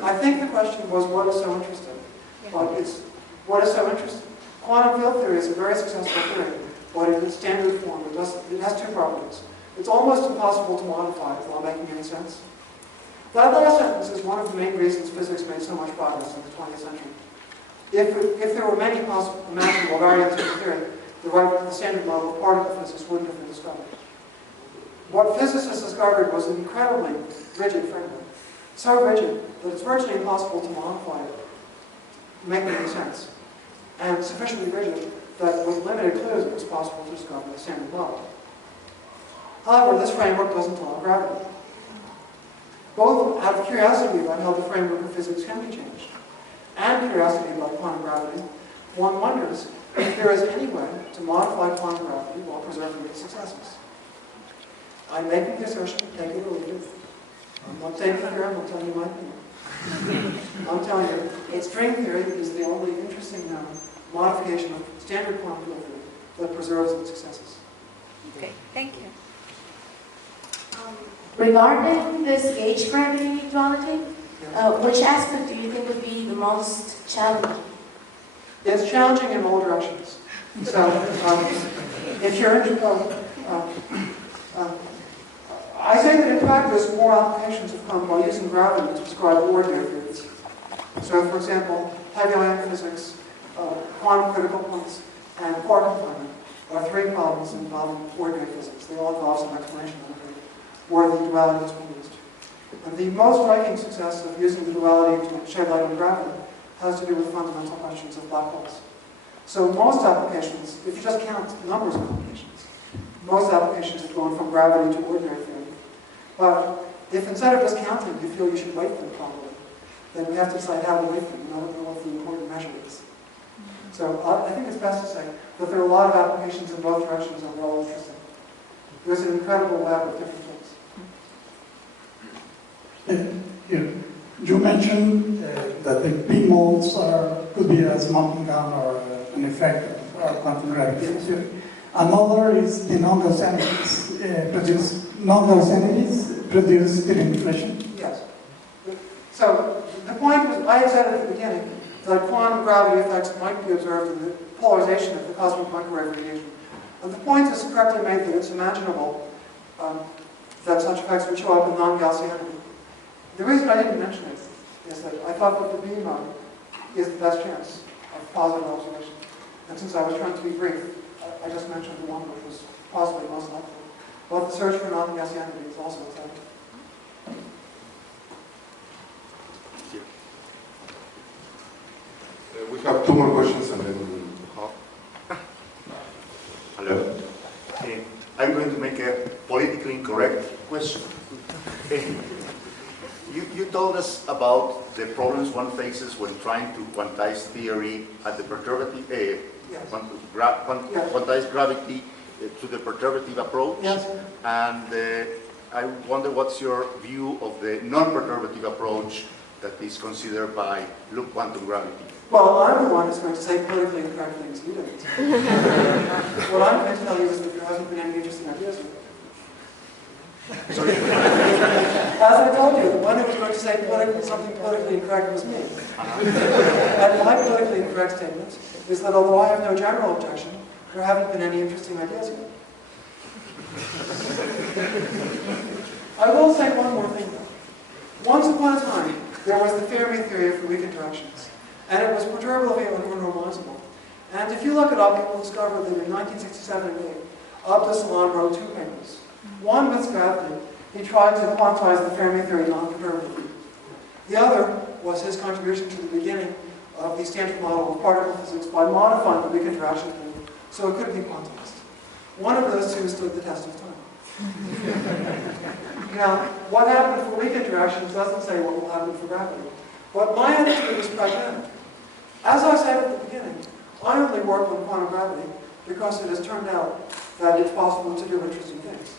I think the question was what is so interesting. Yeah. But it's what is so interesting. Quantum field theory is a very successful theory, but in its standard form, it has two properties. It's almost impossible to modify it without making any sense. That last sentence is one of the main reasons physics made so much progress in the 20th century. If there were many possible imaginable variants of the theory, the standard model of particle physics wouldn't have been discovered. What physicists discovered was an incredibly rigid framework. So rigid that it's virtually impossible to modify it to make any sense. And sufficiently rigid that with limited clues it was possible to discover the standard model. However, this framework doesn't allow gravity. Both out of curiosity about how the framework of physics can be changed, and curiosity about quantum gravity, one wonders if there is any way to modify quantum gravity while preserving its successes. I'm making the assertion, take it or leave it. I'm not taking the theorem, I'm telling you my opinion. I'm telling you, string theory is the only interesting modification of standard quantum field theory that preserves its successes. Okay, thank you. Regarding this gauge gravity duality, which aspect do you think would be the most challenging? It's challenging in all directions. So, if you're I say that in practice, more applications have come by using gravity to describe ordinary fields. So, for example, heavy ion physics, quantum critical points, and quark confinement are three problems involving ordinary physics. They all involve some explanation of where the duality has been used. And the most striking success of using the duality to shed light on gravity has to do with fundamental questions of black holes. So most applications, if you just count numbers of applications, most applications have gone from gravity to ordinary theory. But if instead of just counting, you feel you should weight them properly, then we have to decide how to weight them. You don't know what the important measure is. So I think it's best to say that there are a lot of applications in both directions and they're all interesting. There's an incredible web of different things. You mentioned that the beam modes could be a smoking gun or an effect of quantum gravity theory. Another is the non-Gauss entities produce spin inflation. Yes. So the point was, I had said at the beginning that quantum gravity effects might be observed in the polarization of the cosmic microwave radiation. And the point is correctly made that it's imaginable that such effects would show up in non-Gaussianity. The reason I didn't mention it is that I thought that the beam mode is the best chance of positive observation. And since I was trying to be brief, I just mentioned the one which was possibly most likely. But the search for non-Gaussianity is also exciting. We have two more questions and then we'll... Hello. I'm going to make a politically incorrect question. You told us about the problems one faces when trying to quantize theory at the perturbative, quantize gravity to the perturbative approach. Yes. And I wonder what's your view of the non-perturbative approach that is considered by loop quantum gravity. Well, I'm the one who's going to say politically incorrect things. You didn't. What I'm going to tell you is that there hasn't been any interesting ideas yet. Sorry. As I told you, the one who was going to say something politically incorrect was me. And my politically incorrect statement is that although I have no general objection, there haven't been any interesting ideas yet. I will say one more thing though. Once upon a time, there was the Fermi theory of weak interactions, and it was perturbably unrealizable. And if you look it up, you will discover that in 1967 and 8, Abdus Salam wrote two papers. One with gravity, he tried to quantize the Fermi theory non-perturbably. The other was his contribution to the beginning of the standard model of particle physics by modifying the weak interaction theory so it could be quantized. One of those two stood the test of time. Now, what happened for weak interactions doesn't say what will happen for gravity. But my attitude is pragmatic. As I said at the beginning, I only work on quantum gravity because it has turned out that it's possible to do interesting things.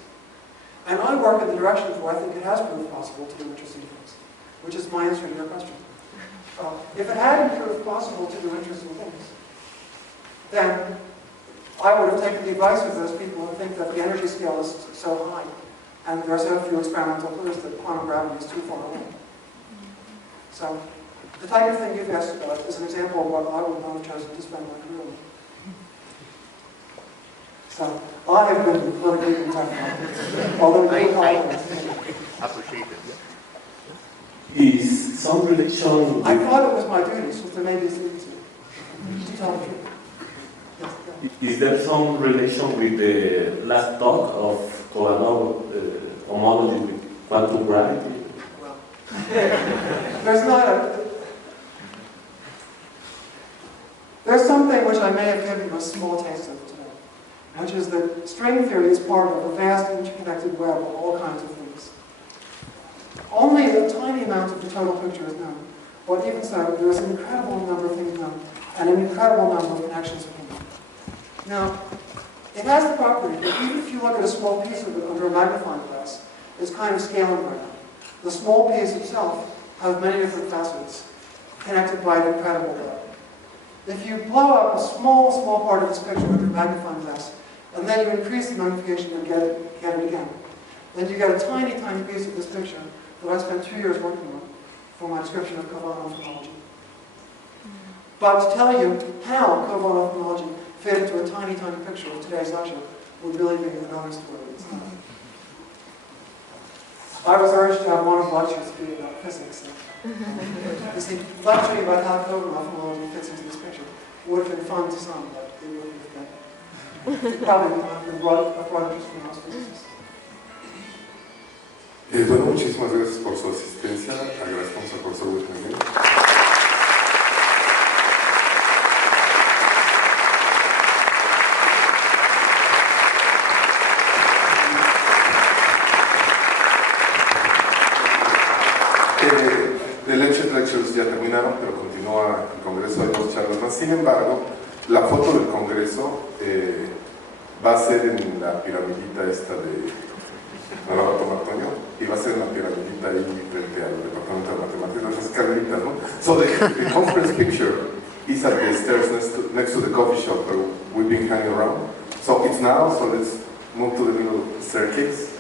And I work in the directions where I think it has proved possible to do interesting things, which is my answer to your question. If it hadn't proved possible to do interesting things, then I would have taken the advice of those people who think that the energy scale is so high, and there are so few experimental clues that quantum gravity is too far away. So, the type of thing you've asked about is an example of what I would not have chosen to spend my career on. So, I have been politically incorrect, although I appreciate it. Is some relation with... I thought it was my duty, so there may be students to tell the truth. Yes, is there some relation with the last talk of Kolanov homology with quantum gravity? Well, there's not a... There's something which I may have given you a small taste of today, which is that string theory is part of a vast interconnected web of all kinds of things. Only a tiny amount of the total picture is known, but even so, there is an incredible number of things known, and an incredible number of connections between them. Now, it has the property that even if you look at a small piece of it under a magnifying glass, it's kind of scaling right now. The small piece itself have many different facets connected by an incredible web. If you blow up a small part of this picture with your magnifying glass, and then you increase the magnification and get it again, then you get a tiny piece of this picture that I spent 2 years working on for my description of cobalt ophthalmology. But to tell you how cobalt ophthalmology fit into a tiny picture of today's lecture would really be an honest word. It's not. I was urged to have one of the lectures be about physics. You see, lecturing about how cobalt ophthalmology fits into this picture would have been fun to some, but it wouldn't have been. Probably would have been brought interest from most physicists. Bueno, muchísimas gracias por su asistencia. Agradecemos al profesor Witten. The Lefschetz lectures ya terminaron, pero continúa el congreso, hay 2 charlas más. Sin embargo, la foto del congreso va a ser en la piramidita esta de... No la va a tomar Toño, y va a ser en la piramidita ahí frente al departamento de matemáticas, las escaleritas, ¿no? So the conference picture is at the stairs next to the coffee shop where we've been hanging around. So it's now, so let's move to the middle staircase.